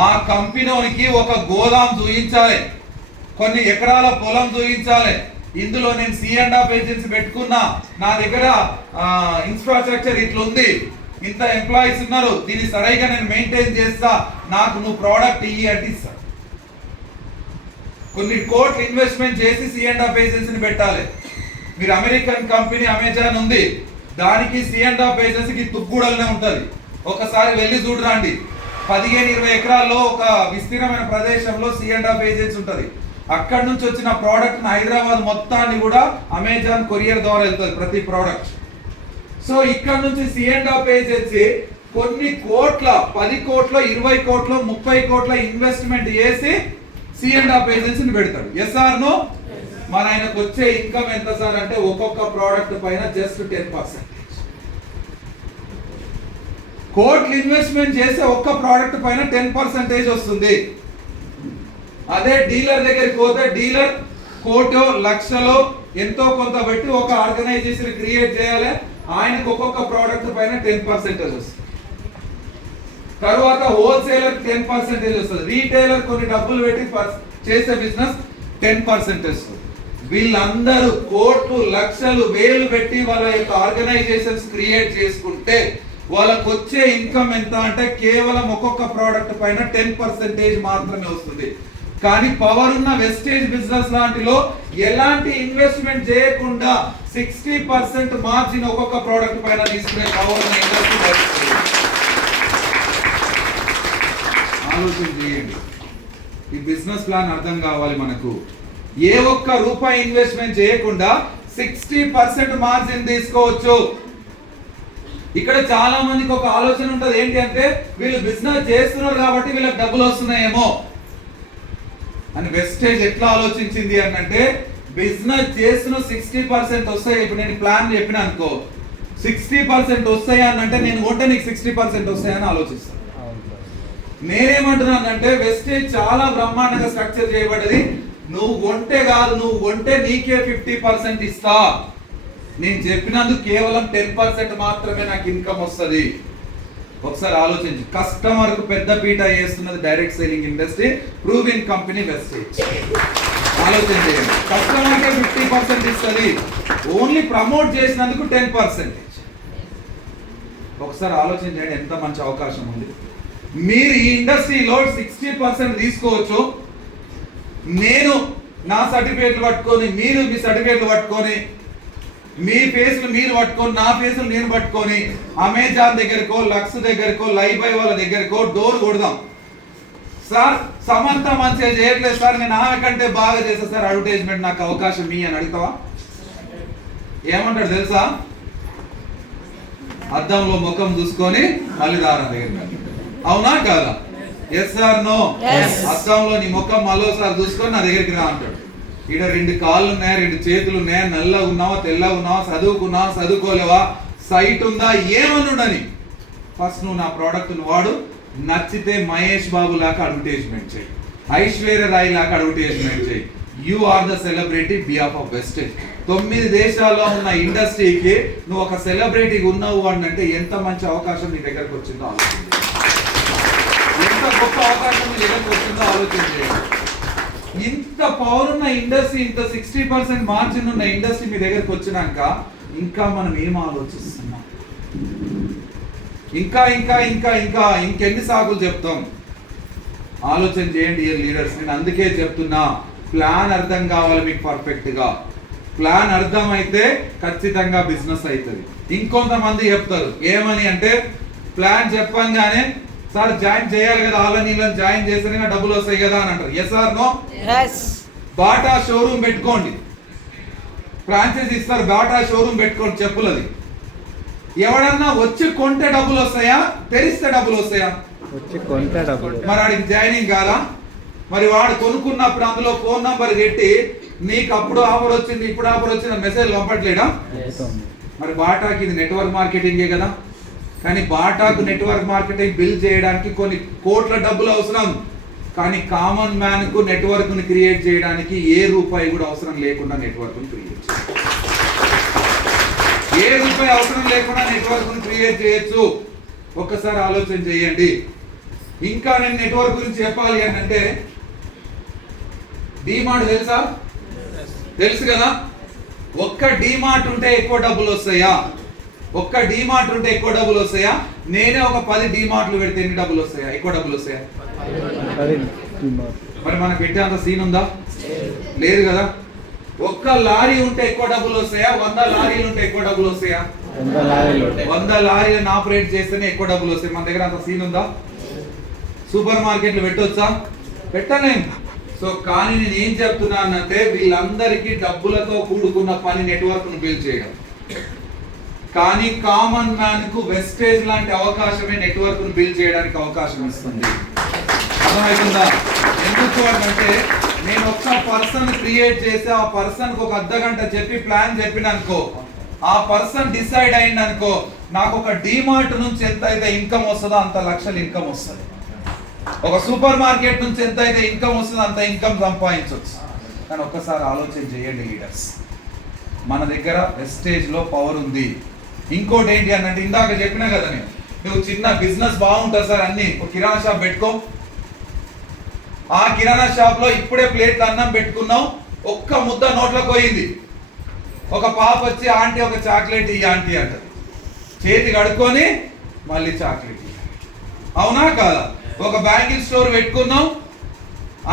ఆ కంపెనీకి ఒక గోదాం చూపించాలి, కొన్ని ఎకరాల పొలం చూపించాలి. ఇందులో నేను C&F ఏజెన్సీ పెట్టుకున్నా, నా దగ్గర ఇన్ఫ్రాస్ట్రక్చర్ ఇట్లా ఉంది, ఇంత ఎంప్లాయీస్ ఉన్నారు, దీన్ని సరిగా నేను మెయింటైన్ చేస్తా, నాకు నువ్వు ప్రోడక్ట్ ఇయ్యి అంటే ఇస్తా. కొన్ని కోట్లు ఇన్వెస్ట్మెంట్ చేసి C&F ఏజెన్సీని పెట్టాలి. మీరు అమెరికన్ కంపెనీ అమెజాన్ ఉంది, దానికి C&F ఏజెన్సీకి తుక్కుడలనే ఉంటుంది. ఒకసారి వెళ్ళి చూడరండి. 15-20 ఎకరాల్లో ఒక విస్తీర్ణమైన ప్రదేశంలో C&F ఏజెన్సీ ఉంటుంది. అక్కడ నుంచి వచ్చిన ప్రోడక్ట్ హైదరాబాద్ మొత్తాన్ని కూడా అమెజాన్ కొరియర్ ద్వారా వెళ్తుంది ప్రతి ప్రోడక్ట్. సో ఇక్కడ నుంచి C&F ఏజెన్సీ కొన్ని కోట్ల 10 కోట్ల 20 కోట్ల 30 కోట్ల ఇన్వెస్ట్మెంట్ చేసి C&F ఏజెన్సీని పెడతాడు. Yes or no? మన ఆయనకు వచ్చే ఇన్కమ్ ఎంత సార్ అంటే ఒక్కొక్క ప్రోడక్ట్ పైన జస్ట్ 10%. కోట్లు ఇన్వెస్ట్మెంట్ చేస్తే ఒక్క ప్రోడక్ట్ పైన 10% వస్తుంది. అదే డీలర్ దగ్గరికి పోతే డీలర్ కోటో లక్షలో ఎంతో కొంత పెట్టి ఒక ఆర్గనైజేషన్ క్రియేట్ చేయాలి, ఆయనకు ఒక్కొక్క ప్రోడక్ట్ పైన 10% వస్తుంది. తర్వాత హోల్సేలర్ 10% వస్తుంది, రీటైలర్ కొన్ని డబ్బులు పెట్టి చేసే బిజినెస్ 10% వస్తుంది. వీళ్ళందరూ కోట్లు లక్షలు వేలు పెట్టి వాళ్ళ యొక్క ఆర్గనైజేషన్స్ క్రియేట్ చేసుకుంటే వాళ్ళకు వచ్చే ఇన్కమ్ ఎంత అంటే కేవలం ఒక్కొక్క ప్రోడక్ట్ పైన 10% మాత్రమే వస్తుంది. కానీ పవర్ ఉన్న వెస్టేజ్ బిజినెస్ లాంటిలో ఎలాంటి ఇన్వెస్ట్మెంట్ చేయకుండా 60% మార్జిన్ ఒక్కొక్క ప్రోడక్ట్ పైన తీసుకునే పవర్ ఉన్న ఇండస్ట్రీ. ఆలోచన చేయండి, ఈ బిజినెస్ ప్లాన్ అర్థం కావాలి మనకు. ఏ ఒక్క రూపాయి ఇన్వెస్ట్మెంట్ చేయకుండా 60% మార్జిన్ తీసుకోవచ్చు. ఇక్కడ చాలా మందికి ఒక ఆలోచన ఉంటుంది, ఏంటి అంటే వీళ్ళు బిజినెస్ చేస్తున్నారు కాబట్టి వీళ్ళకి డబ్బులు వస్తున్నాయేమో అని. వెస్టేజ్ ఎట్లా ఆలోచించింది అంటే బిజినెస్ చేస్తున్న 60% వస్తాయి. ఇప్పుడు నేను ప్లాన్ చెప్పిన అనుకో 60% వస్తాయి అని అంటే నేను కొంటే నీకు 60% వస్తాయని ఆలోచిస్తాను. నేనేమంటున్నానంటే వెస్టేజ్ చాలా బ్రహ్మాండంగా స్ట్రక్చర్ చేయబడ్డది. నువ్వు కొంటే కాదు, నువ్వు కొంటే నీకే 50% ఇస్తా. నేను చెప్పినందుకు కేవలం 10% మాత్రమే నాకు ఇన్కమ్ వస్తుంది. ఒకసారి ఆలోచించు. కస్టమర్ కు పెద్ద పీట వేస్తున్నది డైరెక్ట్ సెల్లింగ్ ఇండస్ట్రీ, ప్రూవిన్ కంపెనీ వెస్టేజ్. ఆలోచించండి. కస్టమర్ కే 50% ఇస్తుంది, ఓన్లీ ప్రమోట్ చేసినందుకు 10%. ఒకసారి ఆలోచించండి ఎంత మంచి అవకాశం ఉంది. మీరు ఈ ఇండస్ట్రీలో 60% తీసుకోవచ్చు. నేను నా సర్టిఫికేట్లు పట్టుకొని, మీరు మీ సర్టిఫికేట్లు పట్టుకొని, మీ ఫేస్లు మీరు పట్టుకొని, నా ఫేస్లు నేను పట్టుకొని అమెజాన్ దగ్గరకో, లక్స్ దగ్గరకో, లైవ్ బై వాళ్ళ దగ్గరకో డోర్ కొడదాం. సార్ సమంత మంచిగా చేయట్లేదు సార్, నేను ఆమె కంటే బాగా చేస్తా సార్, అడ్వర్టైజ్మెంట్ నాకు అవకాశం మీ అని అడుగుతావా? ఏమంటాడు తెలుసా? అద్దంలో ముఖం చూసుకొని మళ్ళీ దారా దగ్గర. అవునా కాదా? Yes or no? అద్దంలో నీ ముఖం మరోసారి చూసుకొని నా దగ్గరికి రా అంటాడు. ఇక్కడ 2 కాళ్ళు ఉన్నాయా, 2 చేతులు ఉన్నాయా, నల్లగా ఉన్నావా, తెల్లగా ఉన్నావా, చదువుకున్నావా, చదువుకోలేవా, సైట్ ఉందా, ఏమనుండని ఫస్ట్ నువ్వు నా ప్రోడక్ట్ వాడు. నచ్చితే మహేష్ బాబు లాగా అడ్వర్టైజ్మెంట్ చేయి, ఐశ్వర్య రాయ్ లాగా అడ్వర్టైజ్మెంట్ చేయి. You are the celebrity behalf of wastage. 9 దేశాల్లో ఉన్న ఇండస్ట్రీకి నువ్వు ఒక సెలబ్రిటీగా ఉన్నావు అంటే ఎంత మంచి అవకాశం నీ దగ్గరకు వచ్చిందో ఆలోచించండి. ఎంత గొప్ప అవకాశం నీ దగ్గరకు వచ్చిందో ఆలోచించండి. ఇంత పవర్ ఉన్న ఇండస్ట్రీ, ఇంత 60% మార్జిన్ ఉన్న ఇండస్ట్రీ మీ దగ్గరకు వచ్చినాక ఇంకా మనం ఏం ఆలోచిస్తున్నాం? ఇంకా ఇంకా ఇంకా ఇంకా ఇంకెన్ని సాకులు చెప్తాం? ఆలోచన చేయండి డియర్ లీడర్స్. నేను అందుకే చెప్తున్నా, ప్లాన్ అర్థం కావాలి మీకు పర్ఫెక్ట్ గా. ప్లాన్ అర్థమైతే ఖచ్చితంగా బిజినెస్ అవుతుంది. ఇంకొంతమంది చెప్తారు ఏమని అంటే, ప్లాన్ చెప్పంగానే సార్ జాయిన్ చేయాలి కదా, వాళ్ళని జాయిన్ చేస్తేనే డబ్బులు వస్తాయి కదా అని అంటారు. Yes or no? Bata showroom పెట్టుకోండి, ఫ్రాంచైజ్ ఇస్తారు. బాటా షోరూమ్ పెట్టుకోండి చెప్పులది. ఎవడన్నా వచ్చి కొంటే డబ్బులు వస్తాయా, తెరిస్తే డబ్బులు వస్తాయా? మరి వాడికి జాయినింగ్ కాదా? మరి వాడు కొనుక్కున్నప్పుడు అందులో ఫోన్ నంబర్ పెట్టి నీకు అప్పుడు ఆఫర్ వచ్చింది, ఇప్పుడు ఆఫర్ వచ్చింది మెసేజ్ పంపట్లేడా? మరి బాటాకి ఇది నెట్వర్క్ మార్కెటింగే కదా. కానీ బాటాకు నెట్వర్క్ మార్కెటింగ్ బిల్ చేయడానికి కొన్ని కోట్ల డబ్బులు అవసరం. కానీ కామన్ మ్యాన్ కు నెట్వర్క్ ని క్రియేట్ చేయడానికి ఏ రూపాయి కూడా అవసరం లేకుండా నెట్వర్క్ ని క్రియేట్ చేయొచ్చు. ఏ రూపాయి అవసరం లేకుండా నెట్వర్క్ ని క్రియేట్ చేయొచ్చు. ఒక్కసారి ఆలోచన చేయండి. ఇంకా నేను నెట్వర్క్ గురించి చెప్పాలి అంటే, డిమార్ట్ తెలుసా? తెలుసు కదా. ఒక్క డిమార్ట్ ఉంటే ఎక్కువ డబ్బులు వస్తాయా? ఒక్క డిమార్ట్ ఉంటే ఎక్కువ డబ్బులు వస్తాయా? నేనే ఒక 10 డిమార్ట్లు పెడితే ఎన్ని డబ్బులు వస్తాయా? ఎక్కువ డబ్బులు వస్తాయా? మరి మనకు పెట్టే అంత సీన్ ఉందా? లేదు కదా. ఒక్క లారీ ఉంటే ఎక్కువ డబ్బులు వస్తాయా? 100 లారీలు ఉంటే ఎక్కువ డబ్బులు వస్తాయా? 100 లారీలను ఆపరేట్ చేస్తేనే ఎక్కువ డబ్బులు వస్తాయి. మన దగ్గర అంత సీన్ ఉందా? సూపర్ మార్కెట్లు పెట్టొచ్చా? పెట్టలేం. సో కానీ నేను ఏం చెప్తున్నానంటే, వీళ్ళందరికీ డబ్బులతో కూడుకున్న పని నెట్వర్క్ ను బిల్డ్ చేయడం. కానీ కామన్ మ్యాన్ కు వెస్టేజ్ లాంటి అవకాశమే నెట్వర్క్ ను బిల్డ్ చేయడానికి అవకాశం ఇస్తుంది. అర్థమవుతుందా? ఎందుకు అంటే, నేను ఒక్క పర్సన్ క్రియేట్ చేసి ఆ పర్సన్ కు ఒక అర్ధగంట చెప్పి ప్లాన్ చెప్పిననుకో, ఆ పర్సన్ డిసైడ్ అయింది అనుకో, నాకు ఒక డిమార్ట్ నుంచి ఎంత అయితే ఇన్కమ్ వస్తుందో అంత లక్షల ఇన్కమ్ వస్తుంది. ఒక సూపర్ మార్కెట్ నుంచి ఎంత అయితే ఇన్కమ్ వస్తుందో అంత ఇన్కమ్ సంపాదించవచ్చు. కానీ ఒక్కసారి ఆలోచన చేయండి లీడర్స్, మన దగ్గర వెస్టేజ్ లో పవర్ ఉంది. ఇంకోటి ఏంటి అంటే, ఇందాక చెప్పినా కదా నేను, నువ్వు చిన్న బిజినెస్ బాగుంటుంది సార్, అన్ని కిరాణా షాప్ పెట్టుకో. ఆ కిరాణా షాప్ లో ఇప్పుడే ప్లేట్లు అన్నం పెట్టుకున్నావు, ఒక్క ముద్ద నోట్లోకి పోయింది. ఒక పాప వచ్చి ఆంటీ ఒక చాక్లెట్ ఇయ్యి ఆంటీ అంటది. చేతి కడుక్కొని మళ్ళీ చాక్లెట్ ఇయ్యాలి. అవునా కాదా? ఒక బ్యాంగిల్ స్టోర్ పెట్టుకున్నావు,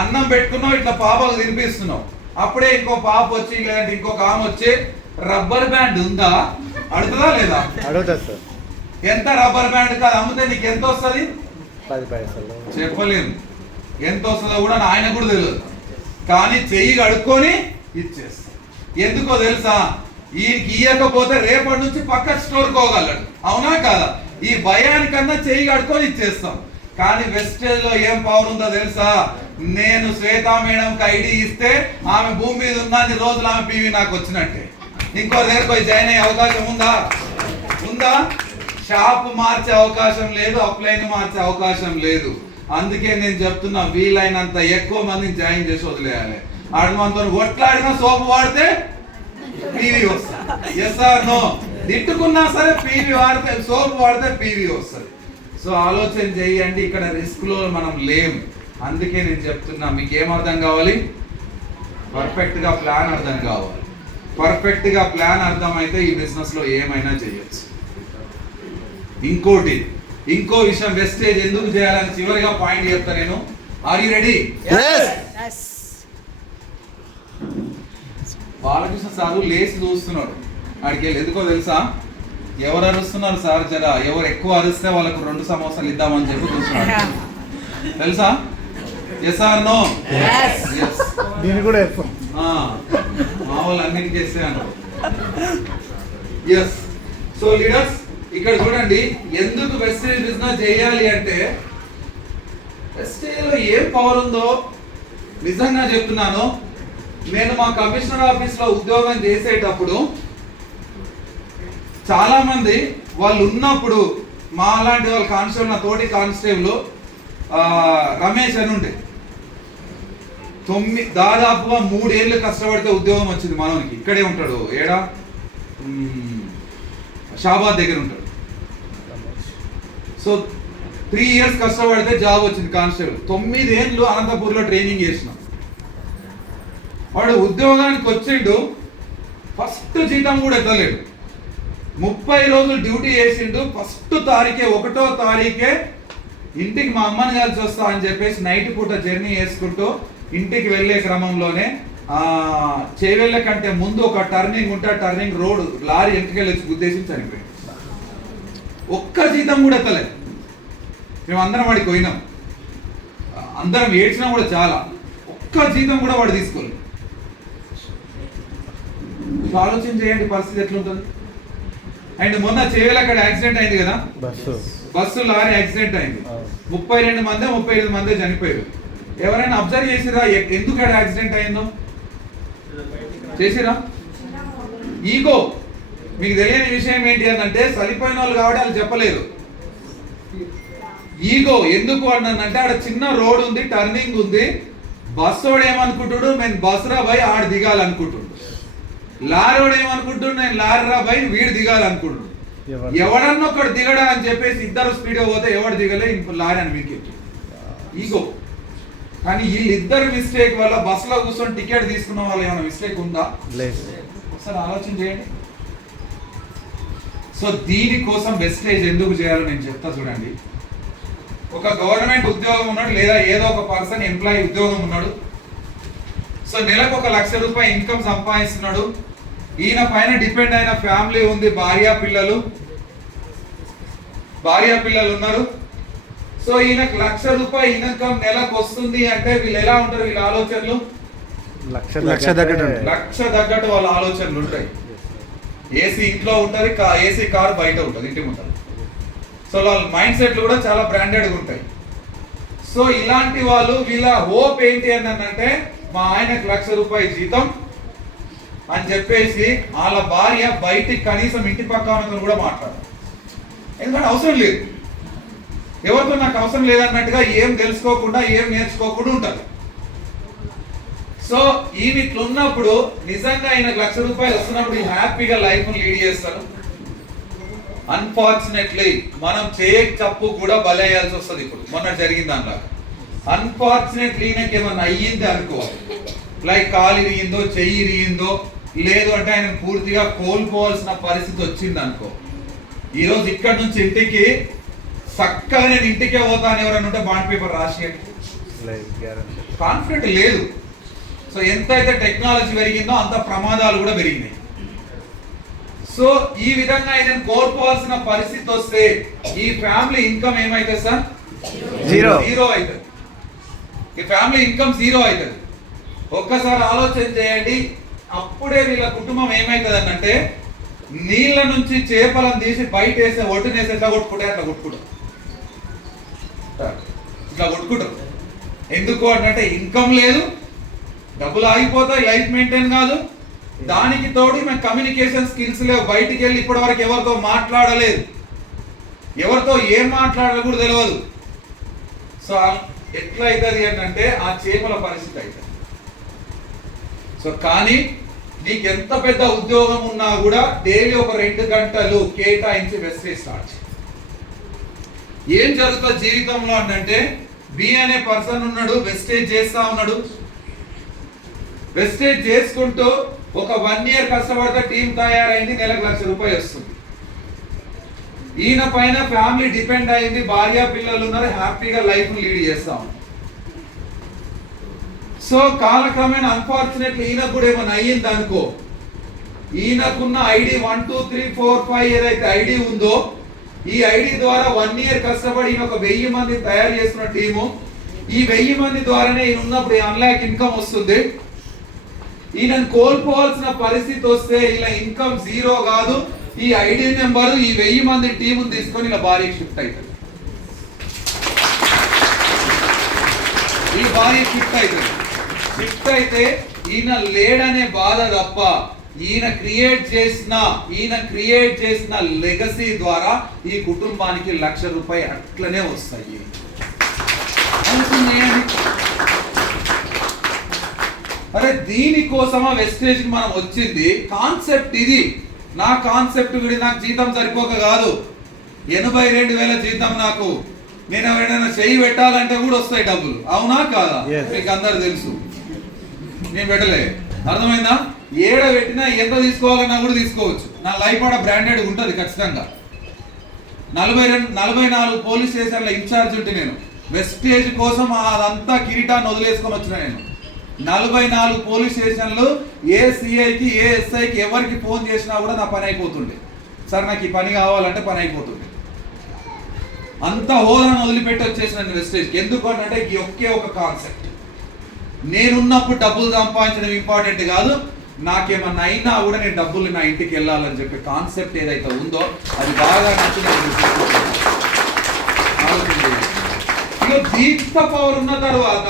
అన్నం పెట్టుకున్నావు, ఇట్లా పాపకు తినిపిస్తున్నావు. అప్పుడే ఇంకో పాప వచ్చి, లేదంటే ఇంకొక ఆమె వచ్చి, రబ్బర్ బ్యాండ్ ఉందా అడుగుతుందా లేదా? అడుగుతుంది సార్. ఎంత రబ్బర్ బ్యాండ్ కాదు అమ్మితే నీకు ఎంత వస్తుంది? 10 పైసలు. చెప్పలేము ఎంత వస్తుందో కూడా ఆయన కూడా తెలియదు. కానీ చెయ్యి కడుక్కొని ఇచ్చేస్తా. ఎందుకో తెలుసా? ఈయనకి ఇయ్యకపోతే రేపటి నుంచి పక్క స్టోర్ కోగలడు. అవునా కాదా? ఈ భయానికన్నా చెయ్యి కడుక్కొని ఇచ్చేస్తాం. కానీ వెస్టేజ్ లో ఏం పవర్ ఉందో తెలుసా? నేను శ్వేతా మేడంకి ఐడి ఇస్తే ఆమె భూమి మీద ఉన్నన్ని రోజులు ఆమె పీవీ నాకు వచ్చినట్టే. ఇంకో దగ్గర పోయి జాయిన్ అయ్యే అవకాశం ఉందా? ఉందా? షాప్ మార్చే అవకాశం లేదు, అప్లైన్ మార్చే అవకాశం లేదు. అందుకే నేను చెప్తున్నా, వీలైనంత ఎక్కువ మందిని జాయిన్ చేసి వదిలేయాలి. ఆడు మనతో కొట్లాడినా సోపు వాడితే పీవీ వస్తుంది. Yes or no? తిట్టుకున్నా సరే పీవీ వాడితే, సోపు వాడితే పీవీ వస్తుంది. సో ఆలోచన చేయండి, ఇక్కడ రిస్క్ లో మనం లేం. అందుకే నేను చెప్తున్నా, మీకు ఏం అర్థం కావాలి? పర్ఫెక్ట్ గా ప్లాన్ అర్థం కావాలి. పర్ఫెక్ట్ గా ప్లాన్ అర్థమైతే ఈ బిజినెస్ లో ఏమైనా చేయొచ్చు. ఇంకో విషయం, వెస్టేజ్ ఎందుకు చేయాలని చివరిగా పాయింట్ చెప్తా నేను. Are you ready? Balakrishna sir లేచి చూస్తున్నాడు ఆడికి వెళ్ళి. ఎందుకో తెలుసా? ఎవరు అరుస్తున్నారు సార్, జరా ఎవరు ఎక్కువ అరిస్తే వాళ్ళకు 2 సమోసాలు ఇద్దామని చెప్పి చూస్తున్నాడు. తెలుసా? Yes or no? మా వాళ్ళు అన్నింటికి వేస్తే అన్నారు. ఎస్. సో లీడర్స్, ఇక్కడ చూడండి, ఎందుకు వెస్టేజ్ బిజినెస్ చేయాలి అంటే, వెస్టేజ్ లో ఏం పవర్ ఉందో నిజంగా చెప్తున్నాను. నేను మా కమిషనర్ ఆఫీస్ లో ఉద్యోగం చేసేటప్పుడు చాలా మంది వాళ్ళు ఉన్నప్పుడు, మా లాంటి వాళ్ళ కానిస్టేబుల్, నా తోటి కానిస్టేబుల్ రమేష్ అని ఉండే, దాదాపుగా 3 ఏళ్ళు కష్టపడితే ఉద్యోగం వచ్చింది మనోనికి. ఇక్కడే ఉంటాడు, ఏడా షాబాద్ దగ్గర ఉంటాడు. సో 3 ఇయర్స్ కష్టపడితే జాబ్ వచ్చింది కానిస్టేబుల్. 9 ఏళ్ళు అనంతపూర్లో ట్రైనింగ్ చేసిన వాడు ఉద్యోగానికి వచ్చిండు. ఫస్ట్ జీతం కూడా ఎత్తలేడు. 30 రోజులు డ్యూటీ చేసిండు. ఫస్ట్ తారీఖే, 1వ తారీఖే ఇంటికి మా అమ్మని కలిసి వస్తా అని చెప్పేసి నైట్ పూట జర్నీ చేసుకుంటూ ఇంటికి వెళ్ళే క్రమంలోనే చేవెళ్ళ కంటే ముందు ఒక టర్నింగ్ ఉంటే, టర్నింగ్ రోడ్ లారీ ఎంటికెళ్ళి వచ్చి గుద్దేసి చనిపోయాడు. ఒక్క జీతం కూడా ఎత్తలేదు. మేము అందరం వాడికి పోయినాం, అందరం ఏడ్చినా కూడా చాలా. ఒక్క జీతం కూడా వాడు తీసుకోలేదు. ఆలోచన చేయండి పరిస్థితి ఎట్లుంటుంది. అండ్ మొన్న చేవేళ అక్కడ యాక్సిడెంట్ అయింది కదా, బస్సు లారీ యాక్సిడెంట్ అయింది. 32 మంది 35 మంది చనిపోయారు. ఎవరైనా అబ్జర్వ్ చేసిరా ఎందుకు అక్కడ యాక్సిడెంట్ అయిందో? చేసిరా? ఈగో. మీకు తెలియని విషయం ఏంటి అంటే, చనిపోయిన వాళ్ళు కాబట్టి వాళ్ళు చెప్పలేదు. ఈగో. ఎందుకు అన్నానంటే, ఆడ చిన్న రోడ్ ఉంది, టర్నింగ్ ఉంది. బస్సు వాడు ఏమనుకుంటుడు, నేను బస్సురా పోయి ఆడ దిగాలనుకుంటుడు. లారీ వాడు ఏమనుకుంటుడు, నేను లారీరా పోయి వీడు దిగాలనుకుంటుడు. ఎవడన్నా ఒకడు దిగడా అని చెప్పేసి ఇద్దరు స్పీడ్ పోతే ఎవడు దిగలే, లారీ అని మీకు ఈగో. కానీ వీళ్ళిద్దరు మిస్టేక్ వల్ల బస్సులో కూర్చొని టికెట్ తీసుకున్న వాళ్ళు ఏమైనా మిస్టేక్ ఉందా? ఒకసారి ఆలోచన చేయండి. సో దీనికోసం వెస్టేజ్ ఎందుకు చేయాలో నేను చెప్తా చూడండి. ఒక గవర్నమెంట్ ఉద్యోగం ఉన్నాడు, లేదా ఏదో ఒక పర్సన్ ఎంప్లాయీ ఉద్యోగం ఉన్నాడు. సో నెలకు 1 లక్ష రూపాయలు ఇన్కమ్ సంపాదిస్తున్నాడు. ఈయన పైన డిపెండ్ అయిన ఫ్యామిలీ ఉంది, భార్య పిల్లలు ఉన్నారు. సో ఈయనకు 1 లక్ష రూపాయలు ఇన్కమ్ నెలకు వస్తుంది అంటే వీళ్ళు ఎలా ఉంటారు? వీళ్ళ ఆలోచనలు లక్ష తగ్గట్టు వాళ్ళ ఆలోచనలు ఉంటాయి. ఏసీ ఇంట్లో ఉంటుంది, ఏసీ కారు బయట ఉంటుంది, ఇంటి ఉంటుంది. సో వాళ్ళ మైండ్ సెట్లు కూడా చాలా బ్రాండెడ్గా ఉంటాయి. సో ఇలాంటి వాళ్ళు, వీళ్ళ హోప్ ఏంటి అని అంటే, మా ఆయనకు 1 లక్ష రూపాయలు జీతం అని చెప్పేసి వాళ్ళ భార్య బయటికి కనీసం ఇంటి పక్కన కూడా మాట్లాడారు. ఎందుకంటే అవసరం లేదు, ఎవరితో నాకు అవసరం లేదన్నట్టుగా ఏం తెలుసుకోకుండా ఏం నేర్చుకోకుండా ఉంటారు. సో ఈయన ఇట్లున్నప్పుడు నిజంగా ఆయనకు 1 లక్ష రూపాయలు వస్తున్నప్పుడు హ్యాపీగా లైఫ్ లీడ్ చేస్తారు. అన్ఫార్చునేట్లీ మనం తప్పు కూడా బలయ్యాల్సి వస్తుంది. ఇప్పుడు మొన్న జరిగింది దానిలో అన్ఫార్చునేట్లీ నాకు ఏమన్నా అయ్యింది అనుకోవాలి, లైక్ కాలు ఇరిగిందో, చెయ్యి ఇరిగిందో, లేదు అంటే ఆయన పూర్తిగా కోల్పోవాల్సిన పరిస్థితి వచ్చింది అనుకో. ఈరోజు ఇక్కడ నుంచి ఇంటికి చక్కగా నేను ఇంటికే పోతాను ఎవరైనా ఉంటే బాండ్ పేపర్ రాసేయండి. కాన్ఫిడెంట్ లేదు. సో ఎంతైతే టెక్నాలజీ పెరిగిందో అంత ప్రమాదాలు కూడా పెరిగినాయి. సో ఈ విధంగా ఆయన కోల్పోవాల్సిన పరిస్థితి వస్తే ఈ ఫ్యామిలీ ఇన్కమ్ ఏమైతే సార్? జీరో అవుతుంది. ఈ ఫ్యామిలీ ఇన్కమ్ జీరో అవుతుంది. ఒక్కసారి ఆలోచన చేయండి. అప్పుడే వీళ్ళ కుటుంబం ఏమైతుంది అంటే, నీళ్ళ నుంచి చేపలను తీసి బయట వేసే ఒడ్డునేసి ఎట్లా కొట్టుకుంటే అట్లా కొట్టుకుంటారు, ఇట్లా కొట్టుకుంటారు. ఎందుకు అంటే ఇన్కమ్ లేదు, డబ్బులు ఆగిపోతాయి, లైఫ్ మెయింటైన్ కాదు. దానికి తోడు మేము కమ్యూనికేషన్ స్కిల్స్ లేవు. బయటికి వెళ్ళి ఇప్పటి వరకు ఎవరితో మాట్లాడలేదు, ఎవరితో ఏం మాట్లాడాలో కూడా తెలియదు. సో ఎట్లా అవుతుంది అంటే ఆ చేపల పరిస్థితి అవుతుంది. సో కానీ నీకు ఎంత పెద్ద ఉద్యోగం ఉన్నా కూడా డైలీ ఒక 2 గంటలు కేటాయించి వెస్టేజ్ స్టార్ట్. ఏం జరుగుతుంది జీవితంలో అంటే బి అనే పర్సన్ ఉన్నాడు, వెస్టేజ్ చేస్తా ఉన్నాడు. వెస్టేజ్ చేసుకుంటూ ఒక 1 year కష్టపడితే టీం తయారైంది, నెలకు ₹1,00,000 వస్తుంది. ఈయన పైన ఫ్యామిలీ డిపెండ్ అయింది, భార్య పిల్లలు ఉన్నారు, హ్యాపీగా లైఫ్ లీడ్ చేస్తాం. సో కాలక్రమేణా అన్ఫార్చునేట్లీ ఈయనకు కూడా ఏమైనా అయ్యింది అనుకో, ఈయనకున్న ఐడి 1 2 3 4 5 ఏదైతే ఐడి ఉందో ఈ ఐడి ద్వారా 1 year కష్టపడి ఈయన ఒక 1000 మంది తయారు చేస్తున్న టీము, ఈ 1000 మంది ద్వారానే ఈయన ఉన్నప్పుడు 1 lakh ఇన్కమ్ వస్తుంది. ఈయనను కోల్పోవాల్సిన పరిస్థితి వస్తే ఇలా ఇన్కమ్ 0 కాదు, ఈ ఐడి నెంబర్ ఈ 1000 మంది టీముని తీసుకొని ఇలా భార్యకి షిఫ్ట్ అవుతుంది. ఈ భార్య షిఫ్ట్ అవుతుంది. షిఫ్ట్ అయితే ఈయన లేడనే బాధ తప్ప ఈయన క్రియేట్ చేసిన లెగసీ ద్వారా ఈ కుటుంబానికి ₹1,00,000 అట్లనే వస్తాయి. అరే దీనికోసమా వెస్టేజ్ కి మనం వచ్చింది? కాన్సెప్ట్ ఇది. నా కాన్సెప్ట్ విడి నాకు జీతం సరిపోక కాదు, 82,000 జీతం నాకు. నేను ఎవరైనా చెయ్యి పెట్టాలంటే కూడా వస్తాయి డబ్బులు, అవునా కాదా? మీకు అందరు తెలుసు, నేను పెట్టలే. అర్థమైందా? ఏడ పెట్టినా ఎంత తీసుకోవాలన్నా కూడా తీసుకోవచ్చు. నా లైఫ్ ఆడ బ్రాండెడ్ ఉంటుంది ఖచ్చితంగా. 44 పోలీస్ స్టేషన్ల ఇన్ఛార్జ్ ఉంటే నేను వెస్టేజ్ కోసం అదంతా కిరీటాన్ని వదిలేసుకొని వచ్చిన నేను. 44 పోలీస్ స్టేషన్లు ఏ సిఐకి ఏ ఎస్ఐకి ఎవరికి ఫోన్ చేసినా కూడా నా పని అయిపోతుండే. సార్ నాకు ఈ పని కావాలంటే పని అయిపోతుంది. అంత హోదాను వదిలిపెట్టి వచ్చేసిన వెస్టేజ్కి. ఎందుకు అంటే ఈ ఒకే ఒక కాన్సెప్ట్, నేనున్నప్పుడు డబ్బులు సంపాదించడం ఇంపార్టెంట్ కాదు, నాకేమన్నా అయినా కూడా నేను డబ్బులు నా ఇంటికి వెళ్ళాలని చెప్పే కాన్సెప్ట్ ఏదైతే ఉందో అది బాగా నచ్చింది. దీంత పవర్ ఉన్న తర్వాత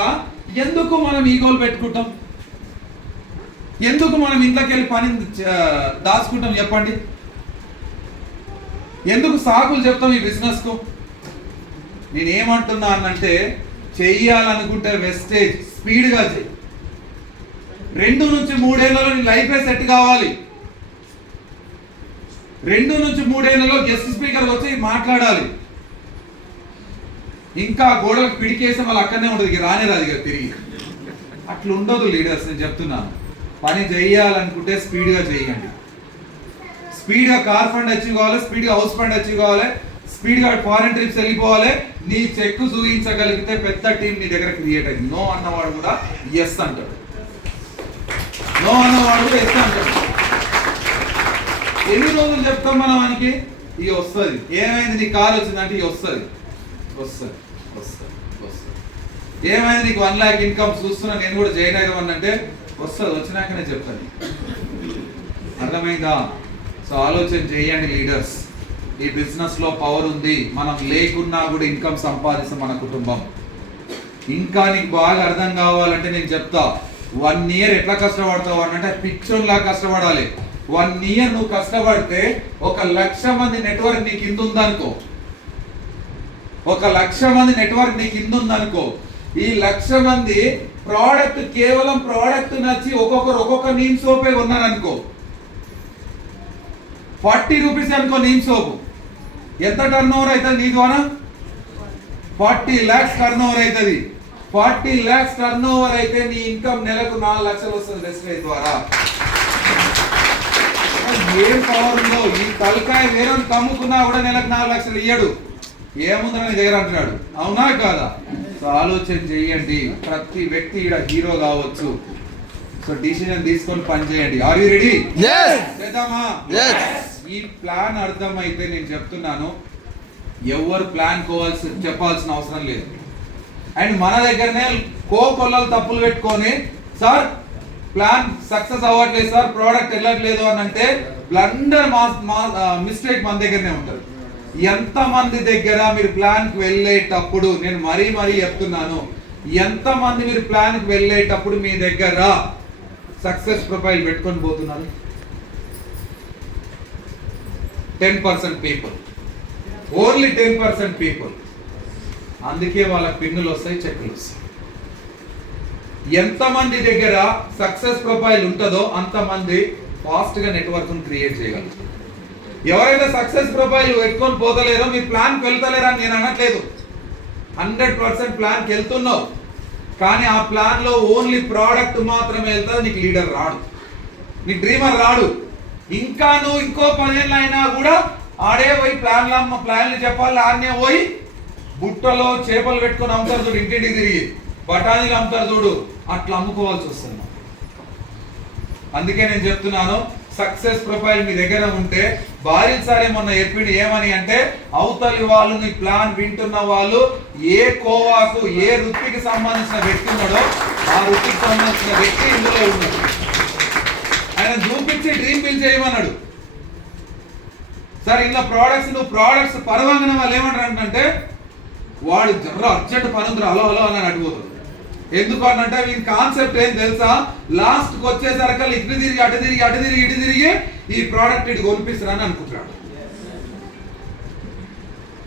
ఎందుకు మనం ఈగోలు పెట్టుకుంటాం? ఎందుకు మనం ఇంట్లోకి వెళ్ళి పని దాచుకుంటాం చెప్పండి? ఎందుకు సాకులు చెప్తాం ఈ బిజినెస్ కు? నేనేమంటున్నా అనంటే చెయ్యాలనుకుంటే వెస్టేజ్ స్పీడ్గా చెయ్యి. 2 నుంచి 3 ఏళ్లలో నీ లైఫ్ సెట్ కావాలి. 2 నుంచి 3 ఏళ్లలో గెస్ట్ స్పీకర్ వచ్చి మాట్లాడాలి. ఇంకా గోడలకు పిడికేస్తే వాళ్ళు అక్కడనే ఉంటుంది, రానే రాదు ఇక తిరిగి. అట్లా ఉండదు లీడర్స్. నేను చెప్తున్నాను, పని చేయాలనుకుంటే స్పీడ్గా చేయండి. స్పీడ్గా కార్ ఫండ్ అచీవ్ కావాలి, స్పీడ్గా హౌస్ ఫండ్ అచీవ్ కావాలి, స్పీడ్గా ఫారెన్ ట్రిప్స్ వెళ్ళిపోవాలి. నీ చెక్ చూపించగలిగితే పెద్ద టీం నీ దగ్గర క్రియేట్ అయింది. నో అన్నవాడు కూడా ఎస్ అంటాడు, నో అన్నవాడు కూడా ఎస్ అంటాడు. ఎన్ని రోజులు చెప్తాం మనం మనకి? ఇక వస్తుంది. ఏమైంది నీ కార్ వచ్చిందంటే ఇక వస్తుంది. ఏమైంది నీకు 1 lakh ఇన్కమ్ చూస్తున్నా నేను కూడా జాయిన్ అయిదామని అంటే వస్తుంది. వచ్చినాకనే చెప్తాను. అర్థమైందా? సో ఆలోచన చేయండి లీడర్స్. ఈ బిజినెస్ లో పవర్ ఉంది. మనం లేకున్నా కూడా ఇన్కమ్ సంపాదిస్తాం మన కుటుంబం. ఇంకా నీకు బాగా అర్థం కావాలంటే నేను చెప్తా, 1 year ఎట్లా కష్టపడతావు అంటే పిచ్చోన్లా కష్టపడాలి. 1 year నువ్వు కష్టపడితే 1,00,000 మంది నెట్వర్క్ నీ కింద ఉందనుకో, 1,00,000 మంది నెట్వర్క్ నీ కింద ఉందనుకో, ఈ 1,00,000 మంది ప్రోడక్ట్ కేవలం ప్రోడక్ట్ నచ్చి ఒక్కొక్క నీమ్ సోపే కొన్నారనుకో, 40 రూపీస్ అనుకో నీమ్ సోపు, ఎంత టర్న్ ఓవర్ అవుతుంది నీ ద్వారా? 40 lakhs టర్న్ ఓవర్ అవుతుంది. 40 lakhs టర్న్ ఓవర్ అయితే నీ ఇన్కమ్ నెలకు 4 లక్షలు వస్తుంది వెస్టేజ్ ద్వారా. ఏం పవర్ ఉందో! ఈ తలకాయ వేరే కమ్ముకున్నా కూడా నెలకు 4 లక్షలు ఇయ్యడు. ఏముందని దగ్గర అంటున్నాడు, అవునా కాదా? సో ఆలోచన చెయ్యండి. ప్రతి వ్యక్తి ఇక్కడ హీరో కావచ్చు. సో డిసిజన్ తీసుకొని పని చేయండి. Are you ready? చేద్దామా? ఈ ప్లాన్ అర్థమైతే నేను చెప్తున్నాను, ఎవరు ప్లాన్ చెప్పాల్సిన అవసరం లేదు. అండ్ మన దగ్గరనే కోకొల్లలు తప్పులు పెట్టుకొని సార్ ప్లాన్ సక్సెస్ అవ్వట్లేదు సార్, ప్రోడక్ట్ వెళ్ళట్లేదు అని అంటే బ్లండర్ మిస్టేక్ మన దగ్గరనే ఉంటుంది. ఎంతమంది దగ్గర మీరు ప్లాన్కి వెళ్ళేటప్పుడు, నేను మరీ చెప్తున్నాను, ఎంతమంది మీరు ప్లాన్కి వెళ్ళేటప్పుడు మీ దగ్గర సక్సెస్ ప్రొఫైల్ పెట్టుకొని పోతున్నారు? 10% పీపుల్, ఓన్లీ 10% పీపుల్. అందుకే వాళ్ళ పిన్నులు వస్తాయి, చెక్కులు వస్తాయి. ఎంతమంది దగ్గర సక్సెస్ ప్రొఫైల్ ఉంటుందో అంతమంది ఫాస్ట్ గా నెట్వర్క్ క్రియేట్ చేయగలరు. ఎవరైతే సక్సెస్ ప్రొఫైల్ పెట్టుకొని పోతలేరో మీ ప్లాన్కి వెళ్తలేరా అని నేను అనట్లేదు. 100% ప్లాన్కి వెళ్తున్నావు, కానీ ఆ ప్లాన్ లో ఓన్లీ ప్రోడక్ట్ మాత్రమే వెళ్తుంది. నీకు లీడర్ రాడు, నీకు డ్రీమర్ రాడు. ఇంకా నువ్వు ఇంకో 10 ఏళ్ళు అయినా కూడా ఆడే పోయి ప్లాన్లు చెప్పాలి. ఆడనే పోయి బుట్టలో చేపలు పెట్టుకొని అమ్ముతారు చూడు, ఇంటింటికి తిరిగి బఠానీలు అమ్ముతారు చూడు, అట్లా అమ్ముకోవాల్సి వస్తుంది. అందుకే నేను చెప్తున్నాను, సక్సెస్ ప్రొఫైల్ మీ దగ్గర ఉంటే భారీ సారే మొన్న చెప్పిండు ఏమని అంటే, అవతలి వాళ్ళు నీ ప్లాన్ వింటున్న వాళ్ళు ఏ కోవాకు ఏ వృత్తికి సంబంధించిన వ్యక్తి ఉన్నాడో ఆ వృత్తికి సంబంధించిన వ్యక్తి ఇందులో ఉన్నాడు. ఆయన చూపించి డ్రీమ్ బిల్ చేయమన్నాడు. సరే ఇలా నువ్వు ప్రోడక్ట్స్ పరవంగన వాళ్ళు ఏమంటారు అంటే, వాడు జర్ర అర్జెంట్ పని ఉంది అలో అలో అని అడిగిపోతాడు. ఎందుకు అనంటే వీని కాన్సెప్ట్ ఏం తెలుసా, లాస్ట్ కి వచ్చేసరికి ఇటు తిరిగి అటు తిరిగి అటు తిరిగి ఇటు తిరిగి ఈ ప్రోడక్ట్ ఇటు కొనిపిస్తారని అనుకుంటాడు.